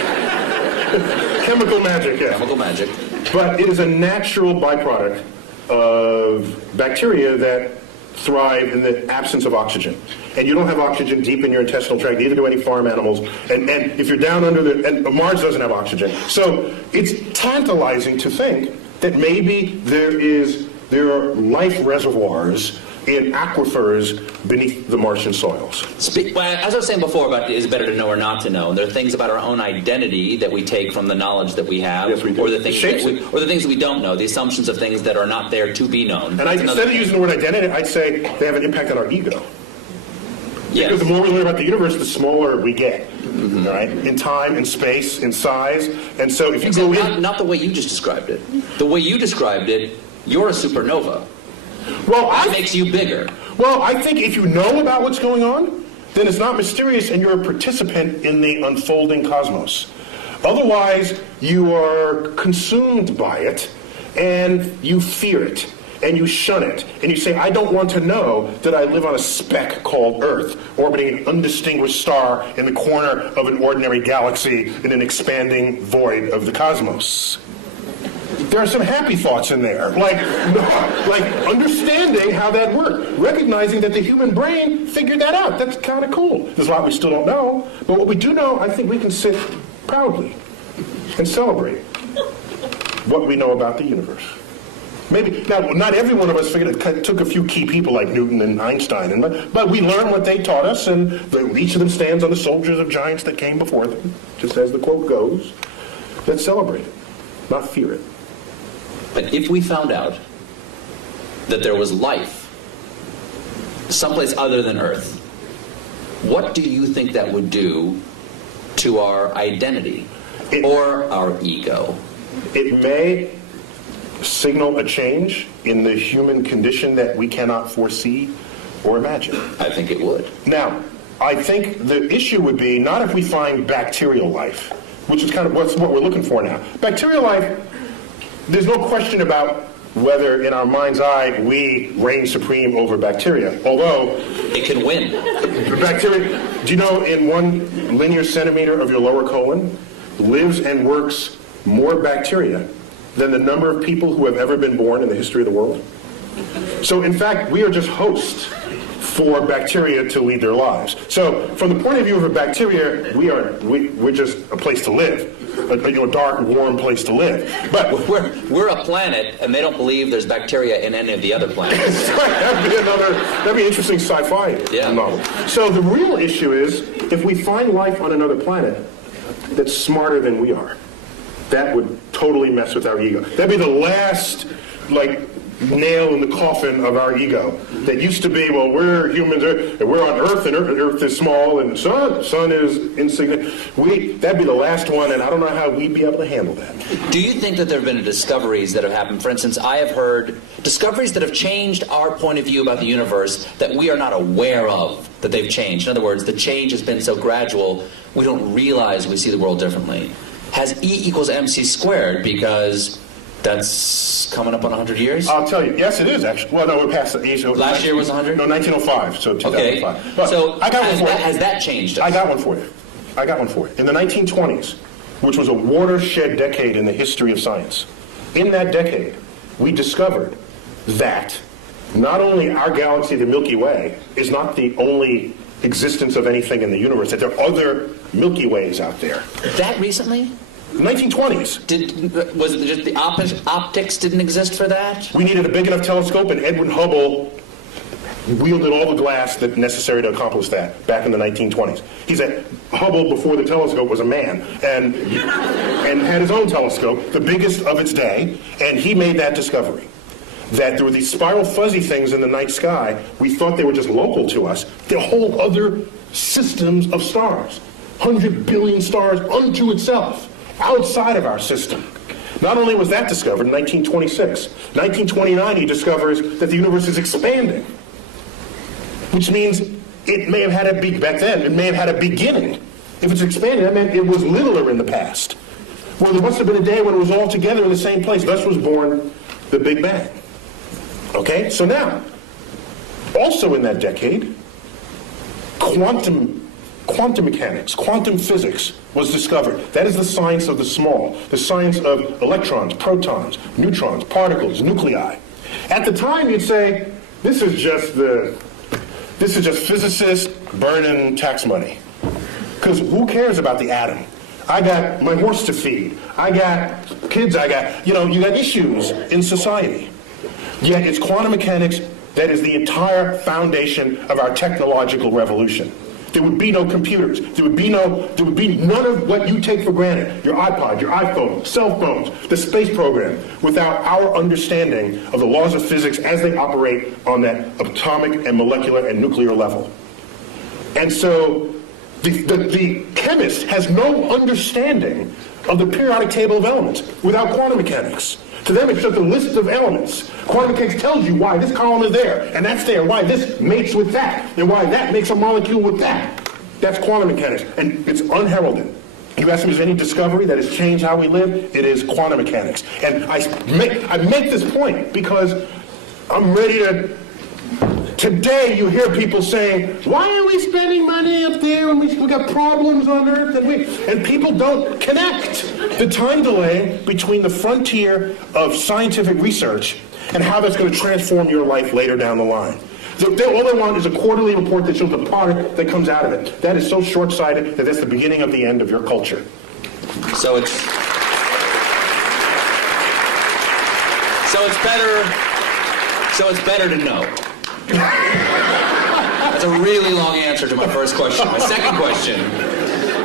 chemical magic, yes. Chemical magic. But it is a natural byproduct of bacteria that thrive in the absence of oxygen. And you don't have oxygen deep in your intestinal tract, neither do any farm animals. And if you're down under and Mars doesn't have oxygen. So it's tantalizing to think that maybe there are life reservoirs in aquifers beneath the Martian soils. As I was saying before about is it better to know or not to know, there are things about our own identity that we take from the knowledge that we have, Yes, we do. or the things that we don't know, the assumptions of things that are not there to be known. And instead of using the word identity, I'd say they have an impact on our ego. Yes. Because the more we learn about the universe, the smaller we get, all right? In time, in space, in size. And so if you go in... Not the way you just described it. The way you described it, you're a supernova. Well, that makes you bigger. Well, I think if you know about what's going on, then it's not mysterious and you're a participant in the unfolding cosmos. Otherwise, you are consumed by it and you fear it and you shun it. And you say, I don't want to know that I live on a speck called Earth, orbiting an undistinguished star in the corner of an ordinary galaxy in an expanding void of the cosmos. There are some happy thoughts in there, like understanding how that works, recognizing that the human brain figured that out. That's kind of cool. There's a lot we still don't know, but what we do know, I think we can sit proudly and celebrate what we know about the universe. Maybe now, not every one of us figured it. Took a few key people like Newton and Einstein, but we learned what they taught us, and each of them stands on the shoulders of giants that came before them, just as the quote goes. Let's celebrate it, not fear it. But if we found out that there was life someplace other than Earth, what do you think that would do to our identity or our ego? It may signal a change in the human condition that we cannot foresee or imagine. I think it would. Now, I think the issue would be not if we find bacterial life, which is kind of what we're looking for now. Bacterial life, there's no question about whether in our mind's eye we reign supreme over bacteria, although it can win. Bacteria, do you know in 1 linear centimeter of your lower colon lives and works more bacteria than the number of people who have ever been born in the history of the world? So in fact, we are just hosts for bacteria to lead their lives. So from the point of view of a bacteria, we're just a place to live. A dark, warm place to live. But we're a planet, and they don't believe there's bacteria in any of the other planets. That'd be an interesting sci-fi novel. So the real issue is, if we find life on another planet that's smarter than we are, that would totally mess with our ego. That'd be the last, nail in the coffin of our ego. That used to be, well, we're humans, and we're on Earth, and Earth is small, and the sun is insignificant. That'd be the last one, and I don't know how we'd be able to handle that. Do you think that there have been discoveries that have happened? For instance, I have heard discoveries that have changed our point of view about the universe that we are not aware of, that they've changed. In other words, the change has been so gradual, we don't realize we see the world differently. Has E equals MC squared because That's coming up on 100 years? I'll tell you. Yes, it is actually. Well, no, we're past the age. Last year was 100? No, 1905, so 2005. Okay. But So I got one for you. has that changed? I got one for you. In the 1920s, which was a watershed decade in the history of science, in that decade, we discovered that not only our galaxy, the Milky Way, is not the only existence of anything in the universe, that there are other Milky Ways out there. That recently? 1920s. Was it just the optics didn't exist for that? We needed a big enough telescope, and Edwin Hubble wielded all the glass that necessary to accomplish that back in the 1920s. He said Hubble, before the telescope, was a man and had his own telescope, the biggest of its day, and he made that discovery. That there were these spiral fuzzy things in the night sky. We thought they were just local to us. They're whole other systems of stars. 100 billion stars unto itself, outside of our system. Not only was that discovered in 1926, 1929 he discovers that the universe is expanding, which means it may have had a back then, it may have had a beginning. If it's expanding, that meant it was littler in the past. Well, there must have been a day when it was all together in the same place. Thus was born the Big Bang. Okay, so now, also in that decade, quantum mechanics, quantum physics was discovered. That is the science of the small, the science of electrons, protons, neutrons, particles, nuclei. At the time, you'd say, this is just physicists burning tax money. Because who cares about the atom? I got my horse to feed. I got kids, you got issues in society. Yet it's quantum mechanics that is the entire foundation of our technological revolution. There would be no computers. There would be none of what you take for granted, your iPod, your iPhone, cell phones, the space program, without our understanding of the laws of physics as they operate on that atomic and molecular and nuclear level. And so the chemist has no understanding of the periodic table of elements without quantum mechanics. To them, it's just a list of elements. Quantum mechanics tells you why this column is there, and that's there, why this mates with that, and why that makes a molecule with that. That's quantum mechanics, and it's unheralded. You ask me, is there any discovery that has changed how we live? It is quantum mechanics. And I make this point because I'm ready to... Today, you hear people saying, why are we spending money up there when we got problems on Earth? And people don't connect the time delay between the frontier of scientific research and how that's going to transform your life later down the line. All they want is a quarterly report that shows the product that comes out of it. That is so short-sighted that that's the beginning of the end of your culture. So it's better to know. That's a really long answer to my first question. My second question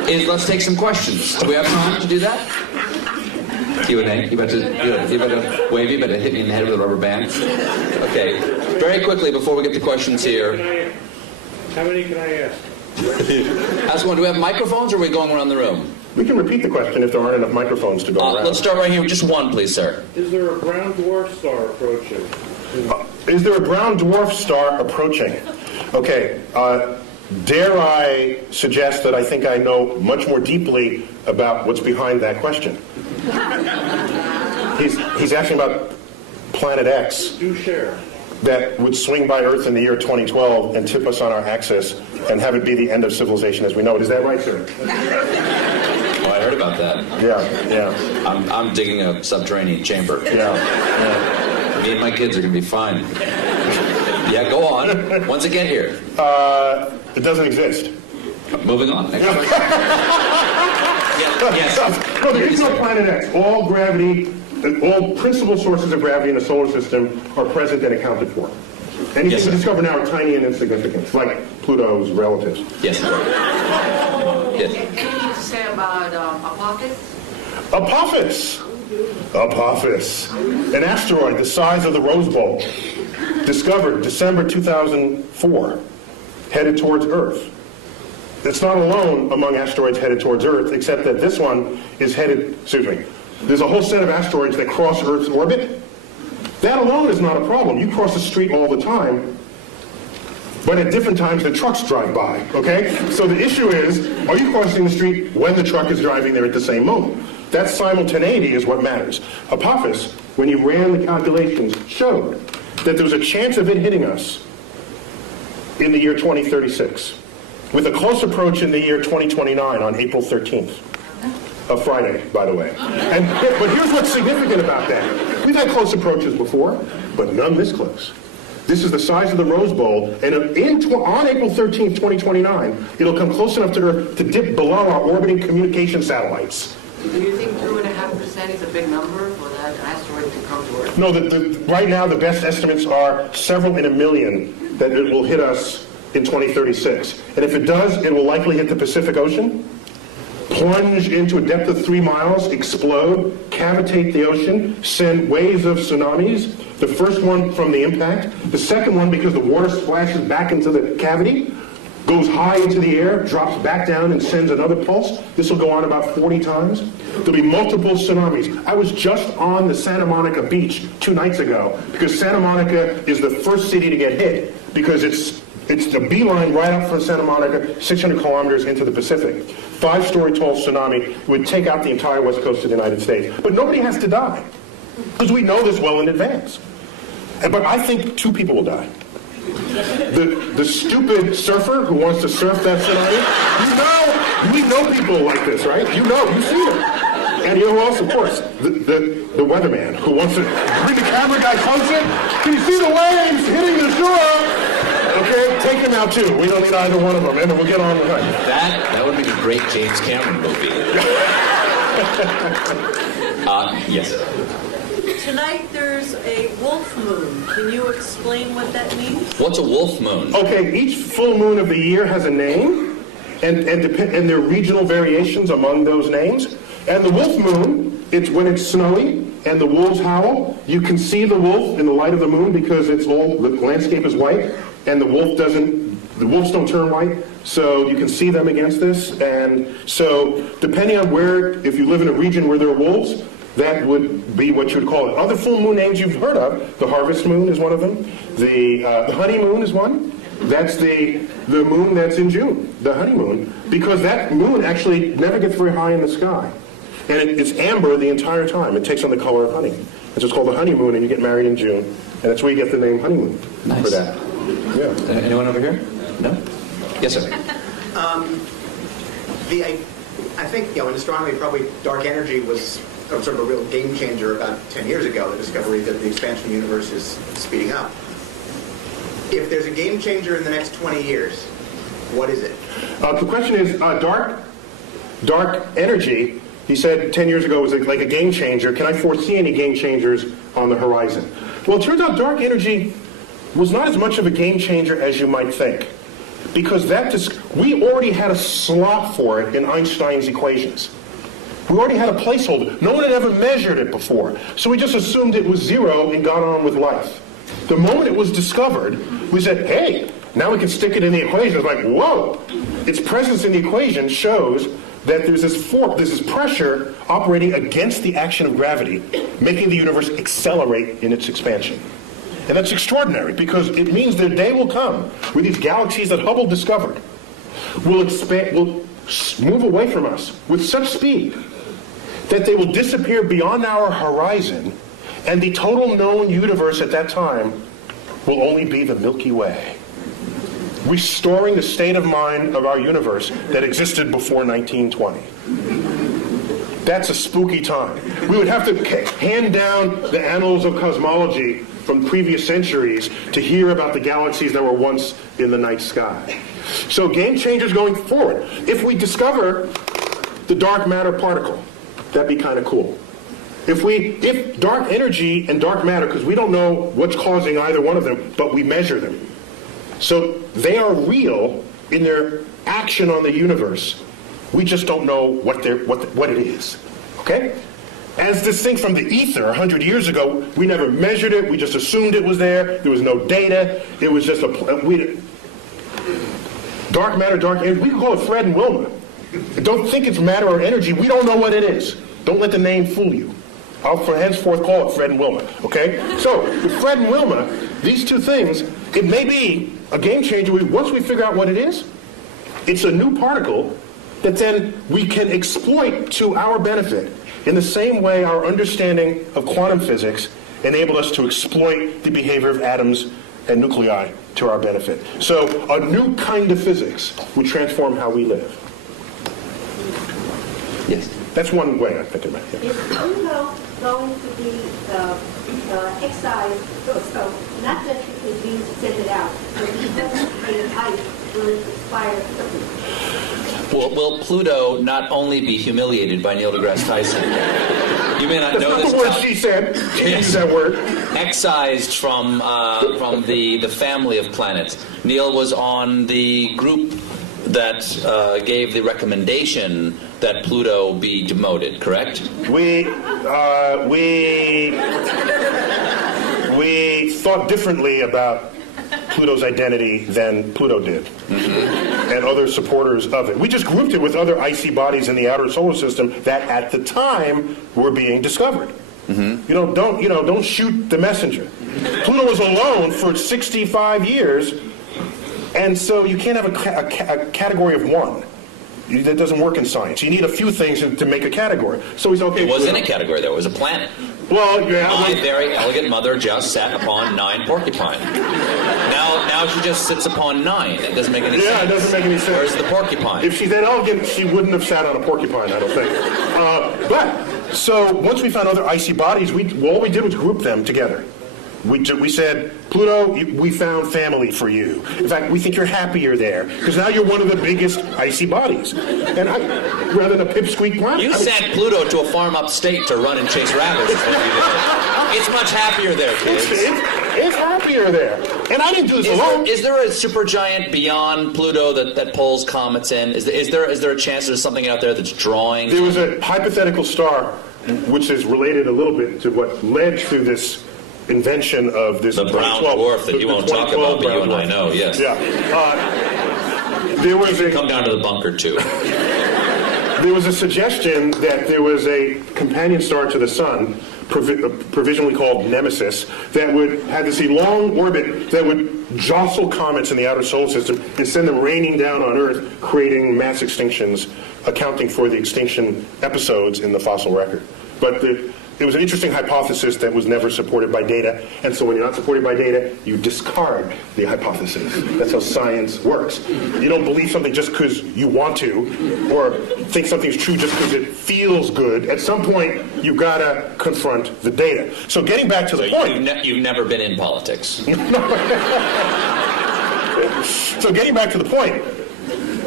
is, let's take some questions. Do we have time to do that? Q&A. You better wave. You better hit me in the head with a rubber band. Okay. Very quickly before we get to questions here. How many can I ask? Ask one. Do we have microphones, or are we going around the room? We can repeat the question if there aren't enough microphones to go around. Let's start right here with just one, please, sir. Is there a brown dwarf star approaching? Is there a brown dwarf star approaching? Okay, dare I suggest that I think I know much more deeply about what's behind that question. He's asking about Planet X. Do share. That would swing by Earth in the year 2012 and tip us on our axis and have it be the end of civilization as we know it. Is that right, sir? Oh, I heard about that. Yeah. I'm digging a subterranean chamber. Yeah. Me and my kids are going to be fine. Yeah, go on. Once again here. It doesn't exist. Moving on. Next question. Yes. No, there is no Planet X. All gravity, all principal sources of gravity in the solar system are present and accounted for. Anything Yes, we sir. discover now are tiny and insignificant, like Pluto's relatives. Yes. Yes. Can you say about Apophis? Apophis. An asteroid the size of the Rose Bowl. Discovered December 2004. Headed towards Earth. It's not alone among asteroids headed towards Earth, except that this one is headed, there's a whole set of asteroids that cross Earth's orbit. That alone is not a problem. You cross the street all the time, but at different times the trucks drive by, okay? So the issue is, are you crossing the street when the truck is driving there at the same moment? That simultaneity is what matters. Apophis when he ran the calculations, showed that there was a chance of it hitting us in the year 2036, with a close approach in the year 2029 on April 13th. A Friday, by the way. But here's what's significant about that. We've had close approaches before, but none this close. This is the size of the Rose Bowl, and on April 13th, 2029, it'll come close enough to Earth to dip below our orbiting communication satellites. Do you think 2.5% is a big number for that asteroid to come to Earth? No, right now the best estimates are several in a million that it will hit us in 2036. And if it does, it will likely hit the Pacific Ocean, plunge into a depth of 3 miles, explode, cavitate the ocean, send waves of tsunamis. The first one from the impact. The second one, because the water splashes back into the cavity, goes high into the air, drops back down, and sends another pulse. This will go on about 40 times. There'll be multiple tsunamis. I was just on the Santa Monica beach 2 nights ago, because Santa Monica is the first city to get hit, because it's the beeline right up from Santa Monica, 600 kilometers into the Pacific. 5-story tall tsunami would take out the entire west coast of the United States. But nobody has to die, because we know this well in advance. But I think 2 people will die. The stupid surfer who wants to surf that tsunami, we know people like this, right? You've seen them. And you know who else, of course? The weatherman who wants to bring the camera guy closer. Can you see the waves hitting the shore? Okay, take him out too. We don't need either one of them, and we'll get on with it. That would be a great James Cameron movie. Yes. Tonight there's a wolf moon. Can you explain what that means? What's a wolf moon? Okay, each full moon of the year has a name, and there are regional variations among those names. And the wolf moon, it's when it's snowy and the wolves howl. You can see the wolf in the light of the moon because the landscape is white, and the wolves don't turn white, so you can see them against this. And so depending on if you live in a region where there are wolves, that would be what you would call it. Other full moon names you've heard of, the harvest moon is one of them. The honeymoon is one. That's the moon that's in June, the honeymoon, because that moon actually never gets very high in the sky. And it's amber the entire time. It takes on the color of honey. And so it's called the honeymoon, and you get married in June. And that's where you get the name honeymoon for that. Yeah. Anyone over here? No? Yes, sir. I think, in astronomy, probably dark energy was sort of a real game changer about 10 years ago, the discovery that the expansion of the universe is speeding up. If there's a game changer in the next 20 years, what is it? The question is, dark energy, he said 10 years ago was like a game changer. Can I foresee any game changers on the horizon? Well, it turns out dark energy was not as much of a game changer as you might think, because we already had a slot for it in Einstein's equations. We already had a placeholder. No one had ever measured it before, so we just assumed it was 0 and got on with life. The moment it was discovered, we said, hey, now we can stick it in the equation. It's like, whoa! Its presence in the equation shows that there's this pressure operating against the action of gravity, making the universe accelerate in its expansion. And that's extraordinary, because it means the day will come where these galaxies that Hubble discovered will move away from us with such speed that they will disappear beyond our horizon, and the total known universe at that time will only be the Milky Way, restoring the state of mind of our universe that existed before 1920. That's a spooky time. We would have to hand down the annals of cosmology from previous centuries to hear about the galaxies that were once in the night sky. So game changers going forward. If we discover the dark matter particle, that'd be kind of cool. If dark energy and dark matter, because we don't know what's causing either one of them, but we measure them. So they are real in their action on the universe. We just don't know what it is. Okay? As this thing from the ether 100 years ago, we never measured it. We just assumed it was there. There was no data. It was just dark matter, dark energy. We can call it Fred and Wilma. Don't think it's matter or energy. We don't know what it is. Don't let the name fool you. I'll henceforth call it Fred and Wilma. Okay? So with Fred and Wilma, these two things, it may be a game changer. Once we figure out what it is, it's a new particle that then we can exploit to our benefit In the same way, our understanding of quantum physics enabled us to exploit the behavior of atoms and nuclei to our benefit. So a new kind of physics would transform how we live. Yes. That's one way I'm thinking about it. Is Pluto going to be excised, so not just because we send it out, but because the ice will expire quickly? Will Pluto not only be humiliated by Neil deGrasse Tyson? You may not That's know not this. the word she said. She didn't use that word. Excised from the family of planets. Neil was on the group that gave the recommendation that Pluto be demoted, correct? We thought differently about Pluto's identity than Pluto did, and other supporters of it. We just grouped it with other icy bodies in the outer solar system that, at the time, were being discovered. Don't shoot the messenger. Pluto was alone for 65 years, and so you can't have a category of one. That doesn't work in science. You need a few things to make a category. So he's okay. It wasn't a category, though. It was a planet. Well, yeah. My very elegant mother just sat upon 9 porcupine. Now she just sits upon 9. It doesn't make any sense. Yeah, it doesn't make any sense. Where's the porcupine? If she's that elegant, she wouldn't have sat on a porcupine, I don't think. So once we found other icy bodies, all we did was group them together. We said, Pluto, we found family for you. In fact, we think you're happier there, because now you're one of the biggest icy bodies. And rather than a pipsqueak planet. You sent Pluto to a farm upstate to run and chase rabbits. Is what you did. It's much happier there, kids. It's happier there. And I didn't do this alone. Is there a supergiant beyond Pluto that pulls comets in? Is there a chance there's something out there that's drawing? There was a hypothetical star, which is related a little bit to what led to this invention of this the brown dwarf that you won't talk about, but you and I know, yes. Yeah. There was come down to the bunker too. There was a suggestion that there was a companion star to the Sun, provisionally called Nemesis, that would have this long orbit that would jostle comets in the outer solar system and send them raining down on Earth, creating mass extinctions, accounting for the extinction episodes in the fossil record. But it was an interesting hypothesis that was never supported by data, and so when you're not supported by data, you discard the hypothesis. That's how science works. You don't believe something just because you want to, or think something's true just because it feels good. At some point, you've got to confront the data. So getting back to the point... You've never been in politics. So getting back to the point,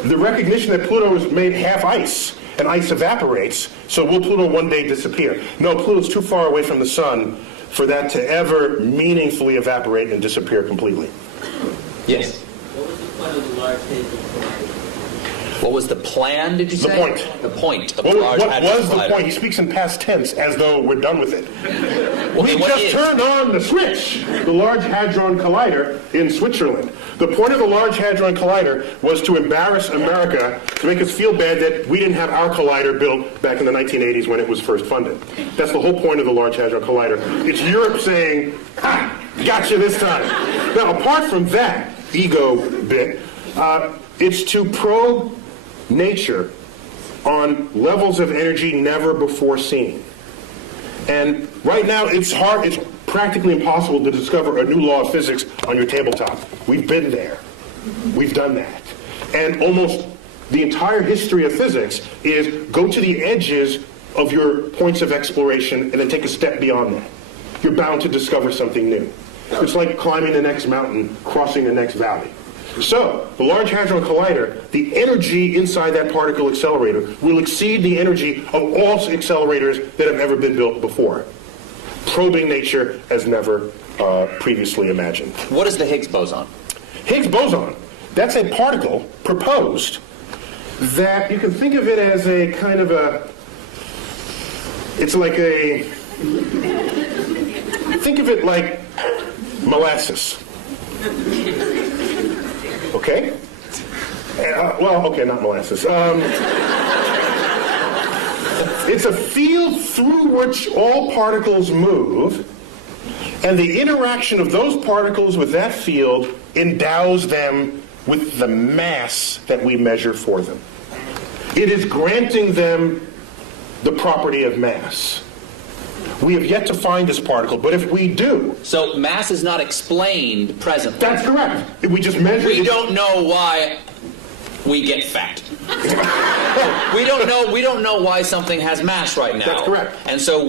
the recognition that Pluto is made half ice, and ice evaporates, so will Pluto one day disappear? No, Pluto's too far away from the Sun for that to ever meaningfully evaporate and disappear completely. Yes. What was the point of the Large Hadron Collider? What was the plan, did you say? The point. The point of What the Large Hadron was the Collider. point? He speaks in past tense as though we're done with it. Okay, We what just is? turned on the switch, the Large Hadron Collider in Switzerland. The point of the Large Hadron Collider was to embarrass America, to make us feel bad that we didn't have our collider built back in the 1980s when it was first funded. That's the whole point of the Large Hadron Collider. It's Europe saying, "Ha, gotcha this time." Now, apart from that ego bit, it's to probe nature on levels of energy never before seen. And right now, it's practically impossible to discover a new law of physics on your tabletop. We've been there. We've done that. And almost the entire history of physics is go to the edges of your points of exploration and then take a step beyond that. You're bound to discover something new. It's like climbing the next mountain, crossing the next valley. So, the Large Hadron Collider, the energy inside that particle accelerator will exceed the energy of all accelerators that have ever been built before, probing nature as never previously imagined. What is the Higgs boson? Higgs boson, that's a particle proposed that you can think of it as a kind of it's like think of it like molasses. Okay? Okay, not molasses. It's a field through which all particles move, and the interaction of those particles with that field endows them with the mass that we measure for them. It is granting them the property of mass. We have yet to find this particle, but if we do... So mass is not explained presently. That's correct. If we just measure... We don't know why we get fat. we don't know why something has mass right now. That's correct. And so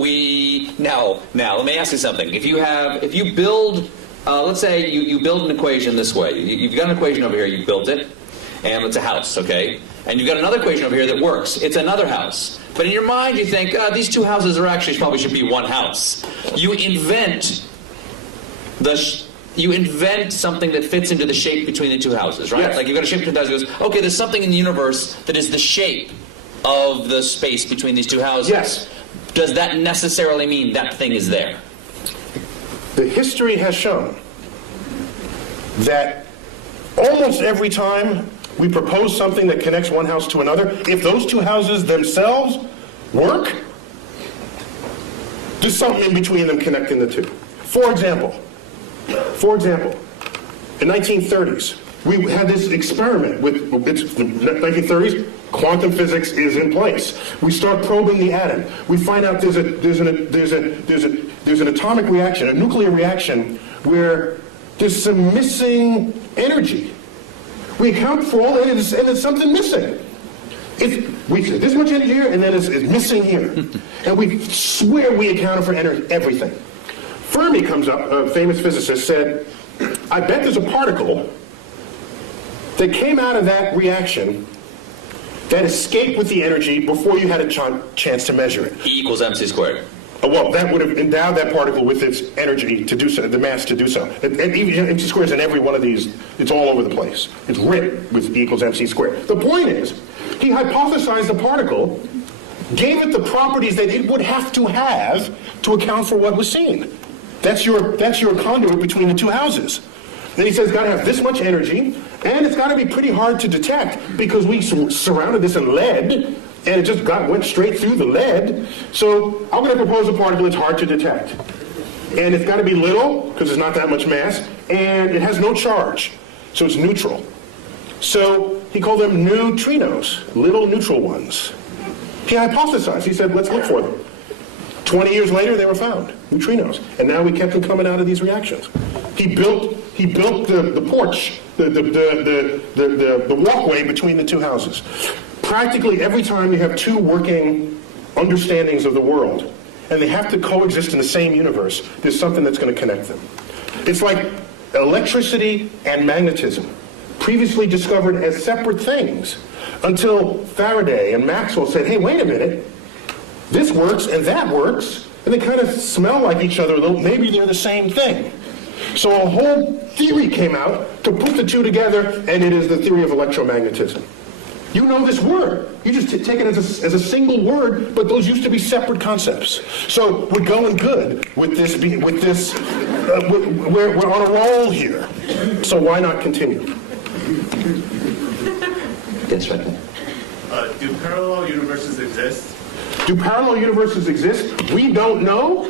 now let me ask you something. If you build, let's say you build an equation this way. You've got an equation over here, you built it, and it's a house, okay? And you've got another equation over here that works. It's another house. But in your mind you think, these two houses are actually probably should be one house. You invent something that fits into the shape between the two houses, right? Yes. Like you've got a shape between the two houses. Goes, okay, there's something in the universe that is the shape of the space between these two houses. Yes. Does that necessarily mean that thing is there? The history has shown that almost every time we propose something that connects one house to another, if those two houses themselves work, there's something in between them connecting the two. For example, in 1930s, we had this experiment with the 1930s. Quantum physics is in place. We start probing the atom. We find out there's an atomic reaction, a nuclear reaction, where there's some missing energy. We account for all that, and there's something missing. We say this much energy here, and then it's missing here. And we swear we accounted for everything. Fermi comes up, a famous physicist, said, I bet there's a particle that came out of that reaction that escaped with the energy before you had a chance to measure it. E equals mc squared. Well, that would have endowed that particle with its energy to do so, the mass to do so. And even mc squared is in every one of these, it's all over the place. It's written with E equals mc squared. The point is, he hypothesized the particle, gave it the properties that it would have to account for what was seen. That's your conduit between the two houses. Then he says it's got to have this much energy, and it's got to be pretty hard to detect because we surrounded this in lead, and it just went straight through the lead. So I'm going to propose a particle that's hard to detect. And it's got to be little, because there's not that much mass, and it has no charge, so it's neutral. So he called them neutrinos, little neutral ones. He hypothesized. He said, let's look for them. 20 years later, they were found, neutrinos. And now we kept them coming out of these reactions. He built the porch, the walkway between the two houses. Practically every time you have two working understandings of the world, and they have to coexist in the same universe, there's something that's going to connect them. It's like electricity and magnetism, previously discovered as separate things, until Faraday and Maxwell said, hey, wait a minute, this works and that works, and they kind of smell like each other a little. Maybe they're the same thing. So a whole theory came out to put the two together, and it is the theory of electromagnetism. You know this word. You just take it as a single word, but those used to be separate concepts. So we're going good with this. We're on a roll here. So why not continue? That's right. Do parallel universes exist? Do parallel universes exist? We don't know.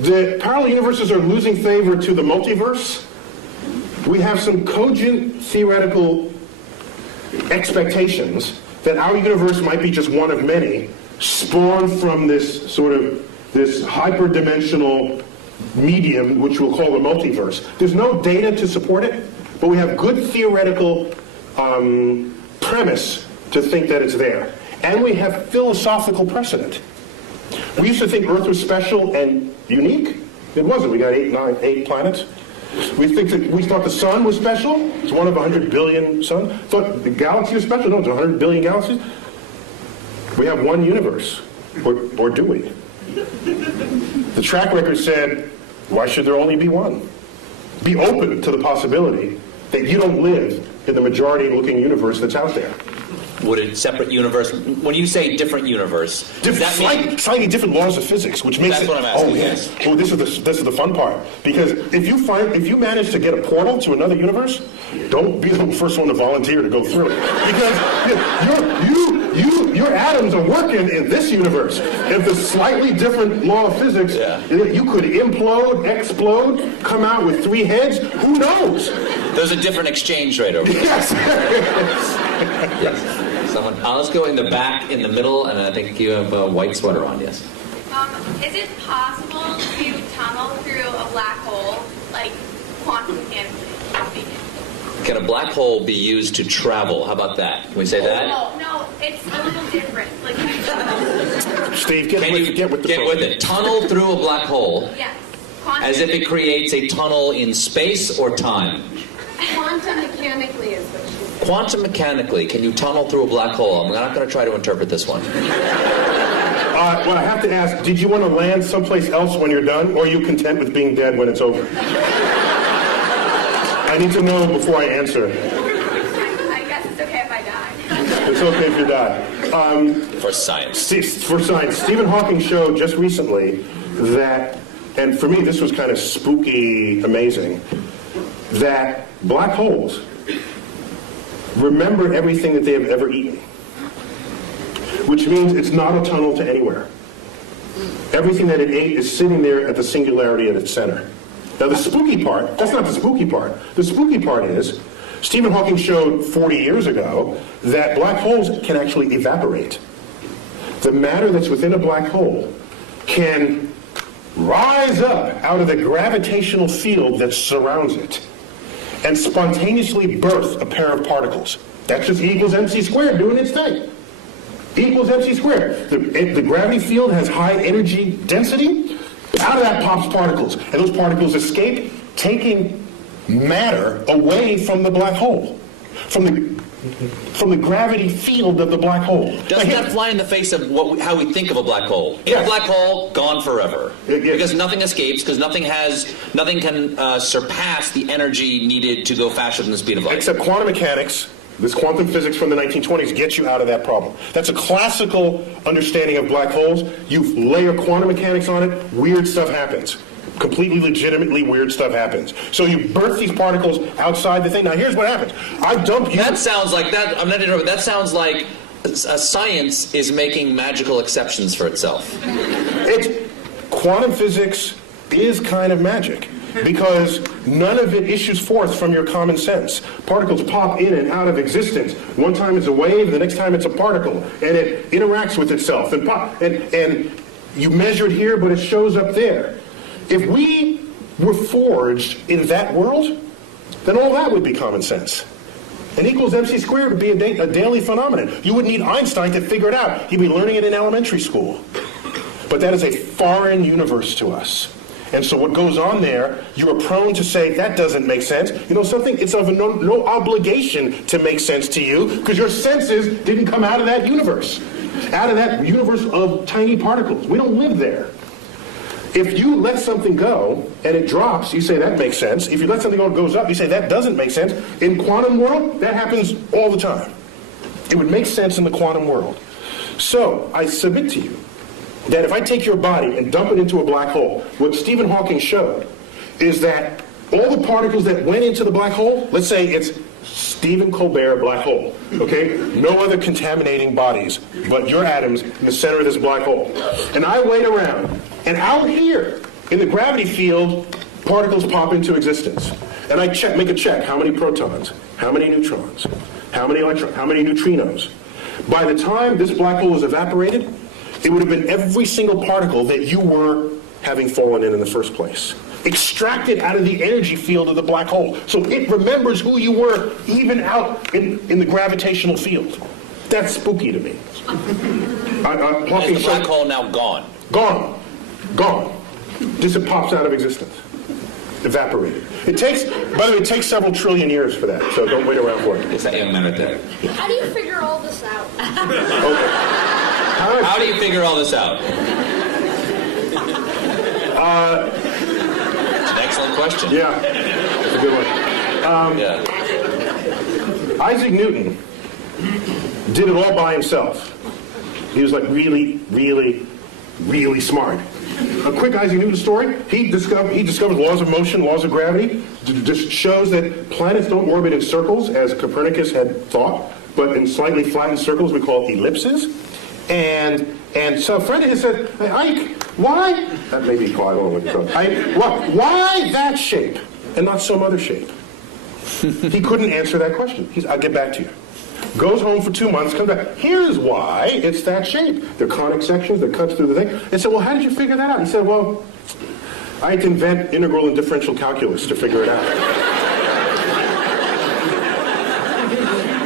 The parallel universes are losing favor to the multiverse. We have some cogent theoretical expectations that our universe might be just one of many, spawned from this hyperdimensional medium, which we'll call the multiverse. There's no data to support it, but we have good theoretical premise to think that it's there. And we have philosophical precedent. We used to think Earth was special and unique. It wasn't. We got 8 planets. We thought the sun was special. It's one of 100 billion suns. Thought the galaxy was special. No, it's 100 billion galaxies. We have one universe. Or do we? The track record said, why should there only be one? Be open to the possibility that you don't live in the majority-looking universe that's out there. Would a separate universe, when you say different universe, does that mean... Slightly different laws of physics, which makes That's what I'm asking, Oh, yes. Oh, this is the fun part. Because if you manage to get a portal to another universe, don't be the first one to volunteer to go through it. Because your atoms are working in this universe. If the slightly different law of physics, you could implode, explode, come out with 3 heads. Who knows? There's a different exchange rate over there. Yes. Yes. Someone, let's go in the back, in the middle, and I think you have a white sweater on, yes. Is it possible to tunnel through a black hole, like quantum mechanically speaking? Can a black hole be used to travel? How about that? Can we say that? No, it's a little different. Like, Steve, get with the Get with it. Tunnel through a black hole yes. as if it creates a tunnel in space or time. Quantum mechanically is what she said. Quantum mechanically, can you tunnel through a black hole? I'm not going to try to interpret this one. Well, I have to ask, did you want to land someplace else when you're done, or are you content with being dead when it's over? I need to know before I answer. I guess it's okay if I die. It's okay if you die. For science. For science. Stephen Hawking showed just recently that, and for me this was kind of spooky amazing, that black holes remember everything that they have ever eaten. Which means it's not a tunnel to anywhere. Everything that it ate is sitting there at the singularity at its center. Now the spooky part, that's not the spooky part. The spooky part is, Stephen Hawking showed 40 years ago that black holes can actually evaporate. The matter that's within a black hole can rise up out of the gravitational field that surrounds it and spontaneously birth a pair of particles. That's just E equals mc squared doing its thing. E equals mc squared. The gravity field has high energy density. Out of that pops particles, and those particles escape, taking matter away from the black hole, from the gravity field of the black hole. Doesn't that fly in the face of how we think of a black hole? In a black hole, gone forever, because nothing escapes, because nothing can surpass the energy needed to go faster than the speed of light. Except quantum mechanics. This quantum physics from the 1920s gets you out of that problem. That's a classical understanding of black holes. You layer quantum mechanics on it, weird stuff happens. Completely legitimately weird stuff happens. So you birth these particles outside the thing. Now here's what happens. I dump you... That sounds like that. I'm not interrupting. That sounds like science is making magical exceptions for itself. Quantum physics is kind of magic. Because none of it issues forth from your common sense. Particles pop in and out of existence. One time it's a wave, the next time it's a particle, and it interacts with itself. And you measure it here, but it shows up there. If we were forged in that world, then all that would be common sense. And E equals mc squared would be a daily phenomenon. You wouldn't need Einstein to figure it out. You'd be learning it in elementary school. But that is a foreign universe to us. And so what goes on there, you are prone to say, that doesn't make sense. You know something? It's of no obligation to make sense to you, because your senses didn't come out of that universe. Out of that universe of tiny particles. We don't live there. If you let something go and it drops, you say that makes sense. If you let something go and it goes up, you say that doesn't make sense. In quantum world, that happens all the time. It would make sense in the quantum world. So I submit to you that if I take your body and dump it into a black hole, what Stephen Hawking showed is that all the particles that went into the black hole, let's say it's Stephen Colbert black hole, okay? No other contaminating bodies but your atoms in the center of this black hole. And I wait around, and out here in the gravity field, particles pop into existence. And I make a check. How many protons? How many neutrons? How many electrons? How many neutrinos? By the time this black hole is evaporated, it would have been every single particle that you were having fallen in the first place. Extracted out of the energy field of the black hole. So it remembers who you were even out in the gravitational field. That's spooky to me. Is the black hole now gone? Gone. Just it pops out of existence. Evaporated. It takes, by the way, it takes several trillion years for that, so don't wait around for it. It's that young man right there. How do you figure all this out? Okay. How do you figure all this out? It's an excellent question. Yeah, it's a good one. Isaac Newton did it all by himself. He was like really, really, really smart. A quick Isaac Newton story. He discovered laws of motion, laws of gravity. Just shows that planets don't orbit in circles, as Copernicus had thought, but in slightly flattened circles we call ellipses. And so a friend of his said, hey, Ike, why? That may be called, I don't know what it's called. Why that shape and not some other shape? He couldn't answer that question. I'll get back to you. Goes home for 2 months, comes back. Here's why it's that shape. They're conic sections, they're cuts through the thing. And said, well, how did you figure that out? He said, well, I had to invent integral and differential calculus to figure it out.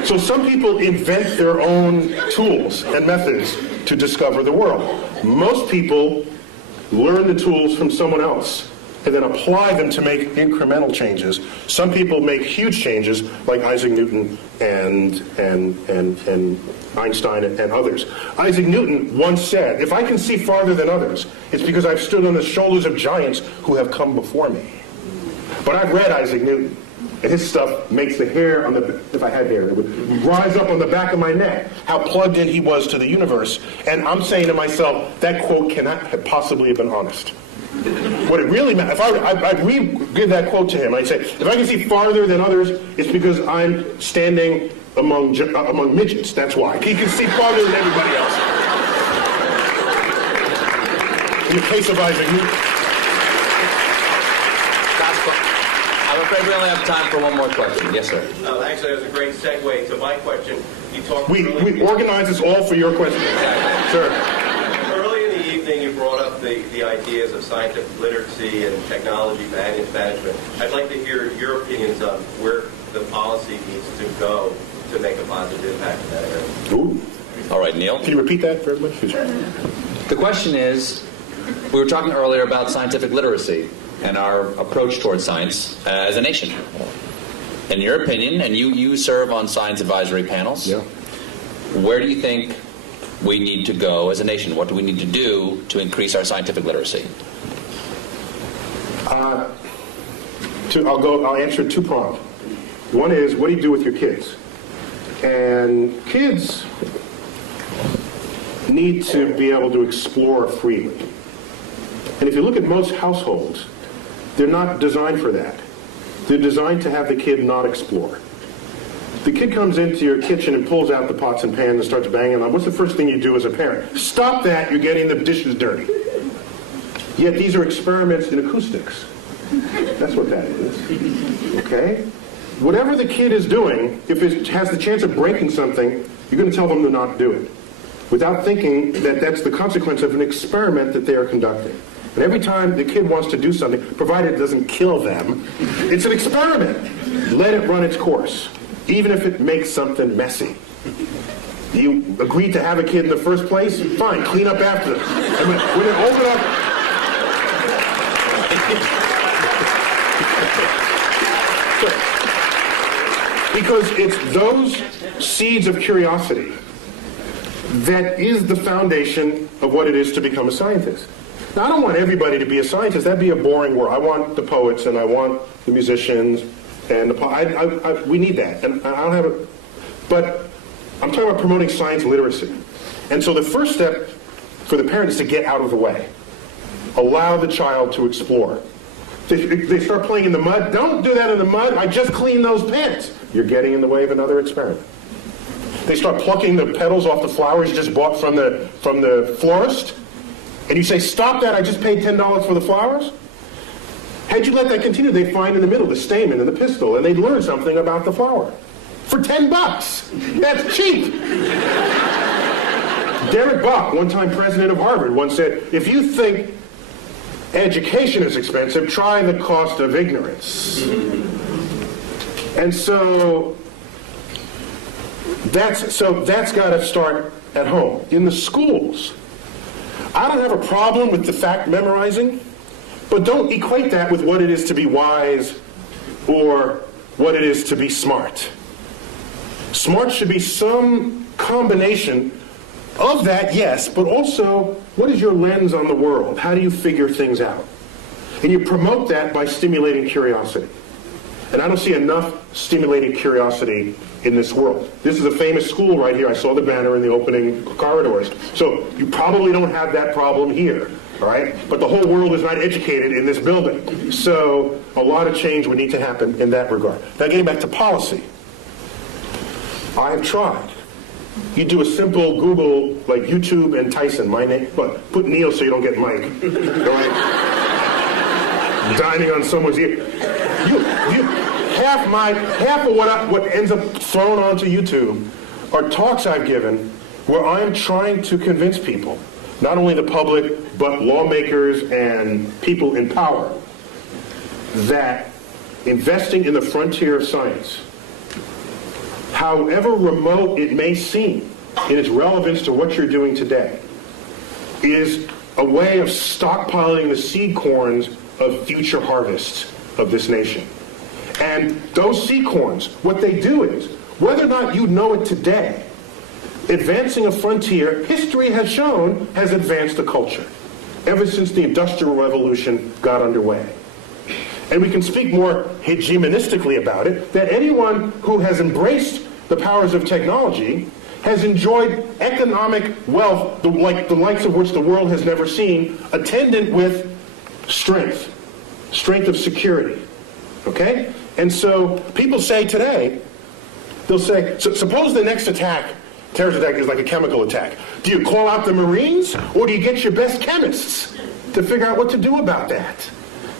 So some people invent their own tools and methods to discover the world. Most people learn the tools from someone else and then apply them to make incremental changes. Some people make huge changes, like Isaac Newton and Einstein and others. Isaac Newton once said, if I can see farther than others, it's because I've stood on the shoulders of giants who have come before me. But I've read Isaac Newton, and his stuff makes the hair on the, if I had hair, it would rise up on the back of my neck, how plugged in he was to the universe. And I'm saying to myself, that quote cannot have possibly have been honest. What it really meant, if I'd re-give that quote to him, I'd say, if I can see farther than others, it's because I'm standing among midgets, that's why. He can see farther than everybody else. In the case of Isaac Newton. I'm afraid we only have time for one more question. Yes, sir. Actually, that was a great segue to my question. You talked We organize this all for your question. Sir. Early in the evening, you brought up the ideas of scientific literacy and technology management. I'd like to hear your opinions on where the policy needs to go to make a positive impact in that area. Ooh. All right, Neil. Can you repeat that for everybody? The question is, we were talking earlier about scientific literacy and our approach towards science as a nation. In your opinion, and you serve on science advisory panels, Yeah. Where do you think we need to go as a nation? What do we need to do to increase our scientific literacy? I'll answer two-pronged. One is, what do you do with your kids? And kids need to be able to explore freely. And if you look at most households, they're not designed for that. They're designed to have the kid not explore. The kid comes into your kitchen and pulls out the pots and pans and starts banging on. What's the first thing you do as a parent? Stop that, you're getting the dishes dirty. Yet these are experiments in acoustics. That's what that is. Okay? Whatever the kid is doing, if it has the chance of breaking something, you're going to tell them to not do it, without thinking that that's the consequence of an experiment that they are conducting. And every time the kid wants to do something, provided it doesn't kill them, it's an experiment. Let it run its course, even if it makes something messy. You agreed to have a kid in the first place? Fine, clean up after them. And when it open up... Because it's those seeds of curiosity that is the foundation of what it is to become a scientist. Now, I don't want everybody to be a scientist. That'd be a boring world. I want the poets, and I want the musicians, and we need that. And I don't have a... But I'm talking about promoting science literacy. And so the first step for the parent is to get out of the way. Allow the child to explore. They start playing in the mud. Don't do that in the mud. I just cleaned those pants. You're getting in the way of another experiment. They start plucking the petals off the flowers you just bought from the florist. And you say, stop that, I just paid $10 for the flowers? Had you let that continue, they'd find in the middle the stamen and the pistil, and they'd learn something about the flower. For $10. That's cheap. Derek Bach, one-time president of Harvard, once said, if you think education is expensive, try the cost of ignorance. And so that's got to start at home. In the schools, I don't have a problem with the fact memorizing, but don't equate that with what it is to be wise or what it is to be smart. Smart should be some combination of that, yes, but also, what is your lens on the world? How do you figure things out? And you promote that by stimulating curiosity. And I don't see enough stimulating curiosity in this world. This is a famous school right here. I saw the banner in the opening corridors. So you probably don't have that problem here, all right? But the whole world is not educated in this building. So a lot of change would need to happen in that regard. Now getting back to policy. I have tried. You do a simple Google, like YouTube and Tyson, my name, but put Neil so you don't get Mike. All right? Dining on someone's ear. half of what ends up thrown onto YouTube are talks I've given where I'm trying to convince people, not only the public, but lawmakers and people in power, that investing in the frontier of science, however remote it may seem in its relevance to what you're doing today, is a way of stockpiling the seed corns of future harvests of this nation. And those seed corns, what they do is, whether or not you know it today, advancing a frontier, history has shown, has advanced a culture ever since the Industrial Revolution got underway. And we can speak more hegemonistically about it, that anyone who has embraced the powers of technology has enjoyed economic wealth, the likes of which the world has never seen, attendant with strength of security, okay? And so people say today, they'll say, so suppose the next terrorist attack is like a chemical attack. Do you call out the Marines, or do you get your best chemists to figure out what to do about that?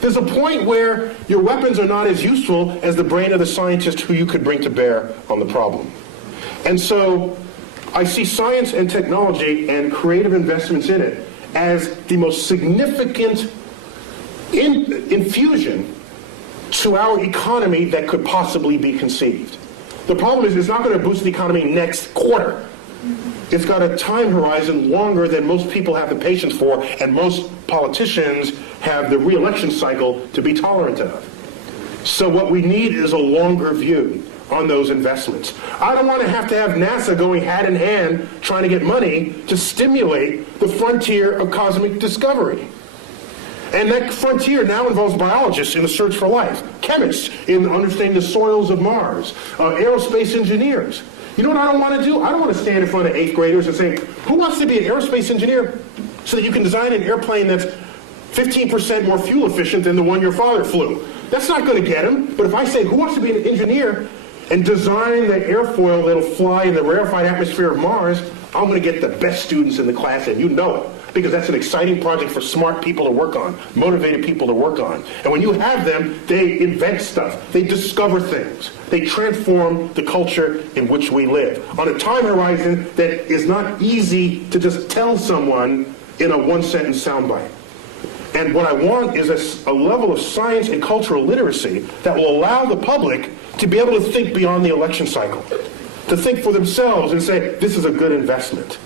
There's a point where your weapons are not as useful as the brain of the scientist who you could bring to bear on the problem. And so I see science and technology and creative investments in it as the most significant infusion to our economy that could possibly be conceived. The problem is it's not going to boost the economy next quarter. It's got a time horizon longer than most people have the patience for, and most politicians have the re-election cycle to be tolerant of. So what we need is a longer view on those investments. I don't want to have NASA going hand in hand trying to get money to stimulate the frontier of cosmic discovery. And that frontier now involves biologists in the search for life, chemists in understanding the soils of Mars, aerospace engineers. You know what I don't want to do? I don't want to stand in front of 8th graders and say, who wants to be an aerospace engineer so that you can design an airplane that's 15% more fuel efficient than the one your father flew? That's not going to get them. But if I say, who wants to be an engineer and design the airfoil that'll fly in the rarefied atmosphere of Mars, I'm going to get the best students in the class, and you know it. Because that's an exciting project for smart people to work on, motivated people to work on. And when you have them, they invent stuff. They discover things. They transform the culture in which we live on a time horizon that is not easy to just tell someone in a one-sentence soundbite. And what I want is a level of science and cultural literacy that will allow the public to be able to think beyond the election cycle, to think for themselves and say, this is a good investment.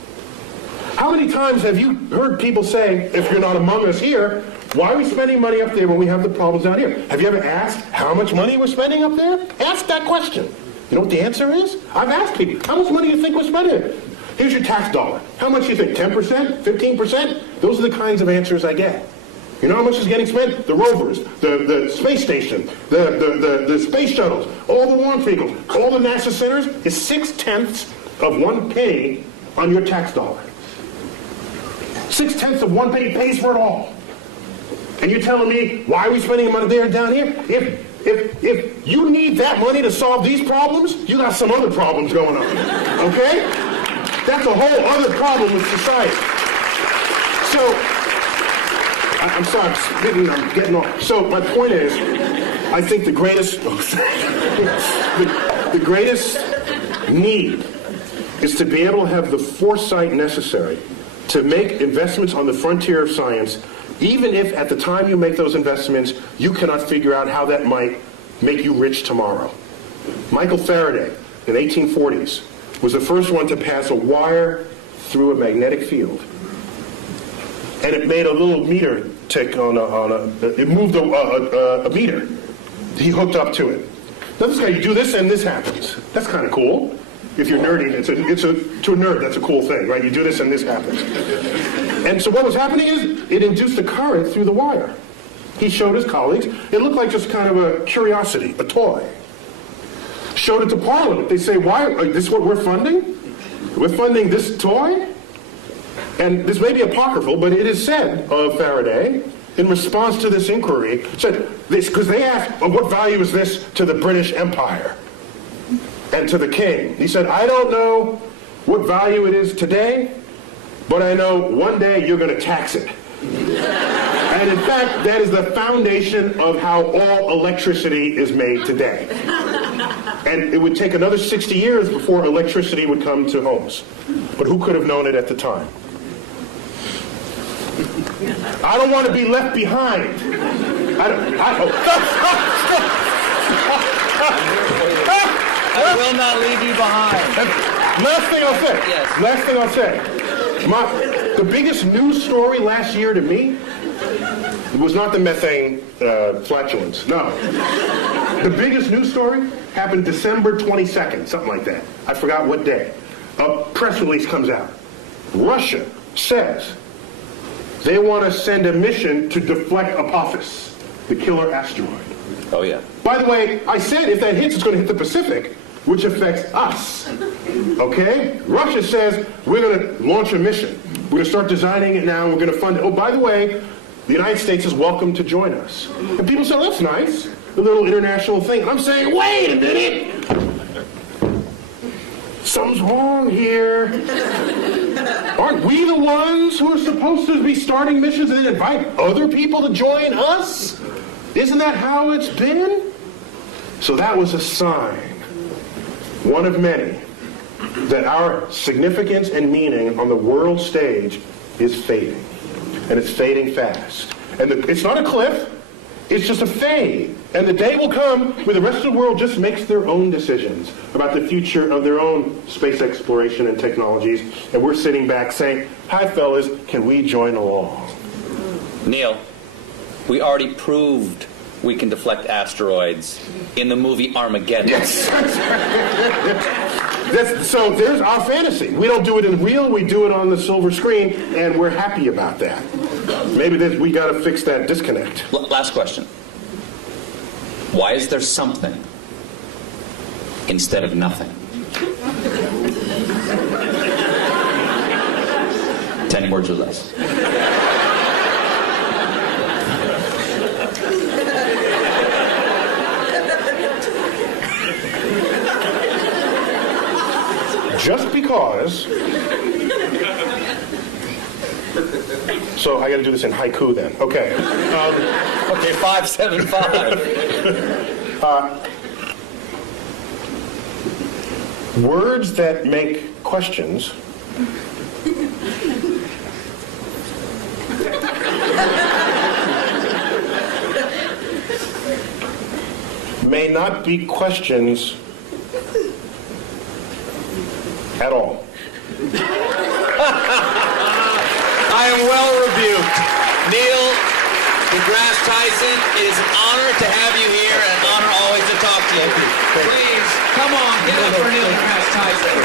How many times have you heard people say, if you're not among us here, why are we spending money up there when we have the problems down here? Have you ever asked how much money we're spending up there? Ask that question. You know what the answer is? I've asked people, how much money do you think we're spending? Here's your tax dollar. How much do you think? 10%? 15%? Those are the kinds of answers I get. You know how much is getting spent? The rovers, the space station, the space shuttles, all the launch vehicles, all the NASA centers is 0.6 of 1 penny on your tax dollar. 0.6 of 1 penny pays for it all. And you're telling me, why are we spending money there and down here? If you need that money to solve these problems, you got some other problems going on. Okay? That's a whole other problem with society. So, I'm sorry, I'm getting off. So my point is, I think the greatest, the greatest need is to be able to have the foresight necessary to make investments on the frontier of science, even if at the time you make those investments, you cannot figure out how that might make you rich tomorrow. Michael Faraday, in the 1840s, was the first one to pass a wire through a magnetic field. And it made a little meter tick it moved a meter. He hooked up to it. Now this guy, you do this and this happens. That's kind of cool. If you're nerdy, to a nerd, that's a cool thing, right? You do this and this happens. And so what was happening is, it induced a current through the wire. He showed his colleagues. It looked like just kind of a curiosity, a toy. Showed it to Parliament. They say, why, is this what we're funding? We're funding this toy? And this may be apocryphal, but it is said of Faraday, in response to this inquiry, said this, because they asked, well, what value is this to the British Empire and to the king? He said, I don't know what value it is today, but I know one day you're going to tax it. And And in fact, that is the foundation of how all electricity is made today. And it would take another 60 years before electricity would come to homes. But who could have known it at the time? I don't want to be left behind. I will not leave you behind. Last thing I'll say. Yes. Last thing I'll say. The biggest news story last year to me was not the methane flatulence. No. The biggest news story happened December 22nd, something like that. I forgot what day. A press release comes out. Russia says they want to send a mission to deflect Apophis, the killer asteroid. Oh, yeah. By the way, I said if that hits, it's going to hit the Pacific, which affects us. Okay? Russia says we're going to launch a mission. We're going to start designing it now. We're going to fund it. Oh, by the way, the United States is welcome to join us. And people say, that's nice, a little international thing. And I'm saying, wait a minute. Something's wrong here. Aren't we the ones who are supposed to be starting missions and then invite other people to join us? Isn't that how it's been? So that was a sign, one of many, that our significance and meaning on the world stage is fading. And it's fading fast. And it's not a cliff, it's just a fade. And the day will come where the rest of the world just makes their own decisions about the future of their own space exploration and technologies. And we're sitting back saying, hi fellas, can we join along? Neil, we already proved we can deflect asteroids in the movie Armageddon. Yes. So there's our fantasy. We don't do it in real, we do it on the silver screen, and we're happy about that. Maybe we got to fix that disconnect. Last question. Why is there something instead of nothing? 10 words or less. Just because. So I got to do this in haiku then. Okay. Okay, 575. Words that make questions may not be questions at all. I am well rebuked. Neil deGrasse Tyson, it is an honor to have you here and an honor always to talk to you. Please, come on, give it up for Neil deGrasse Tyson.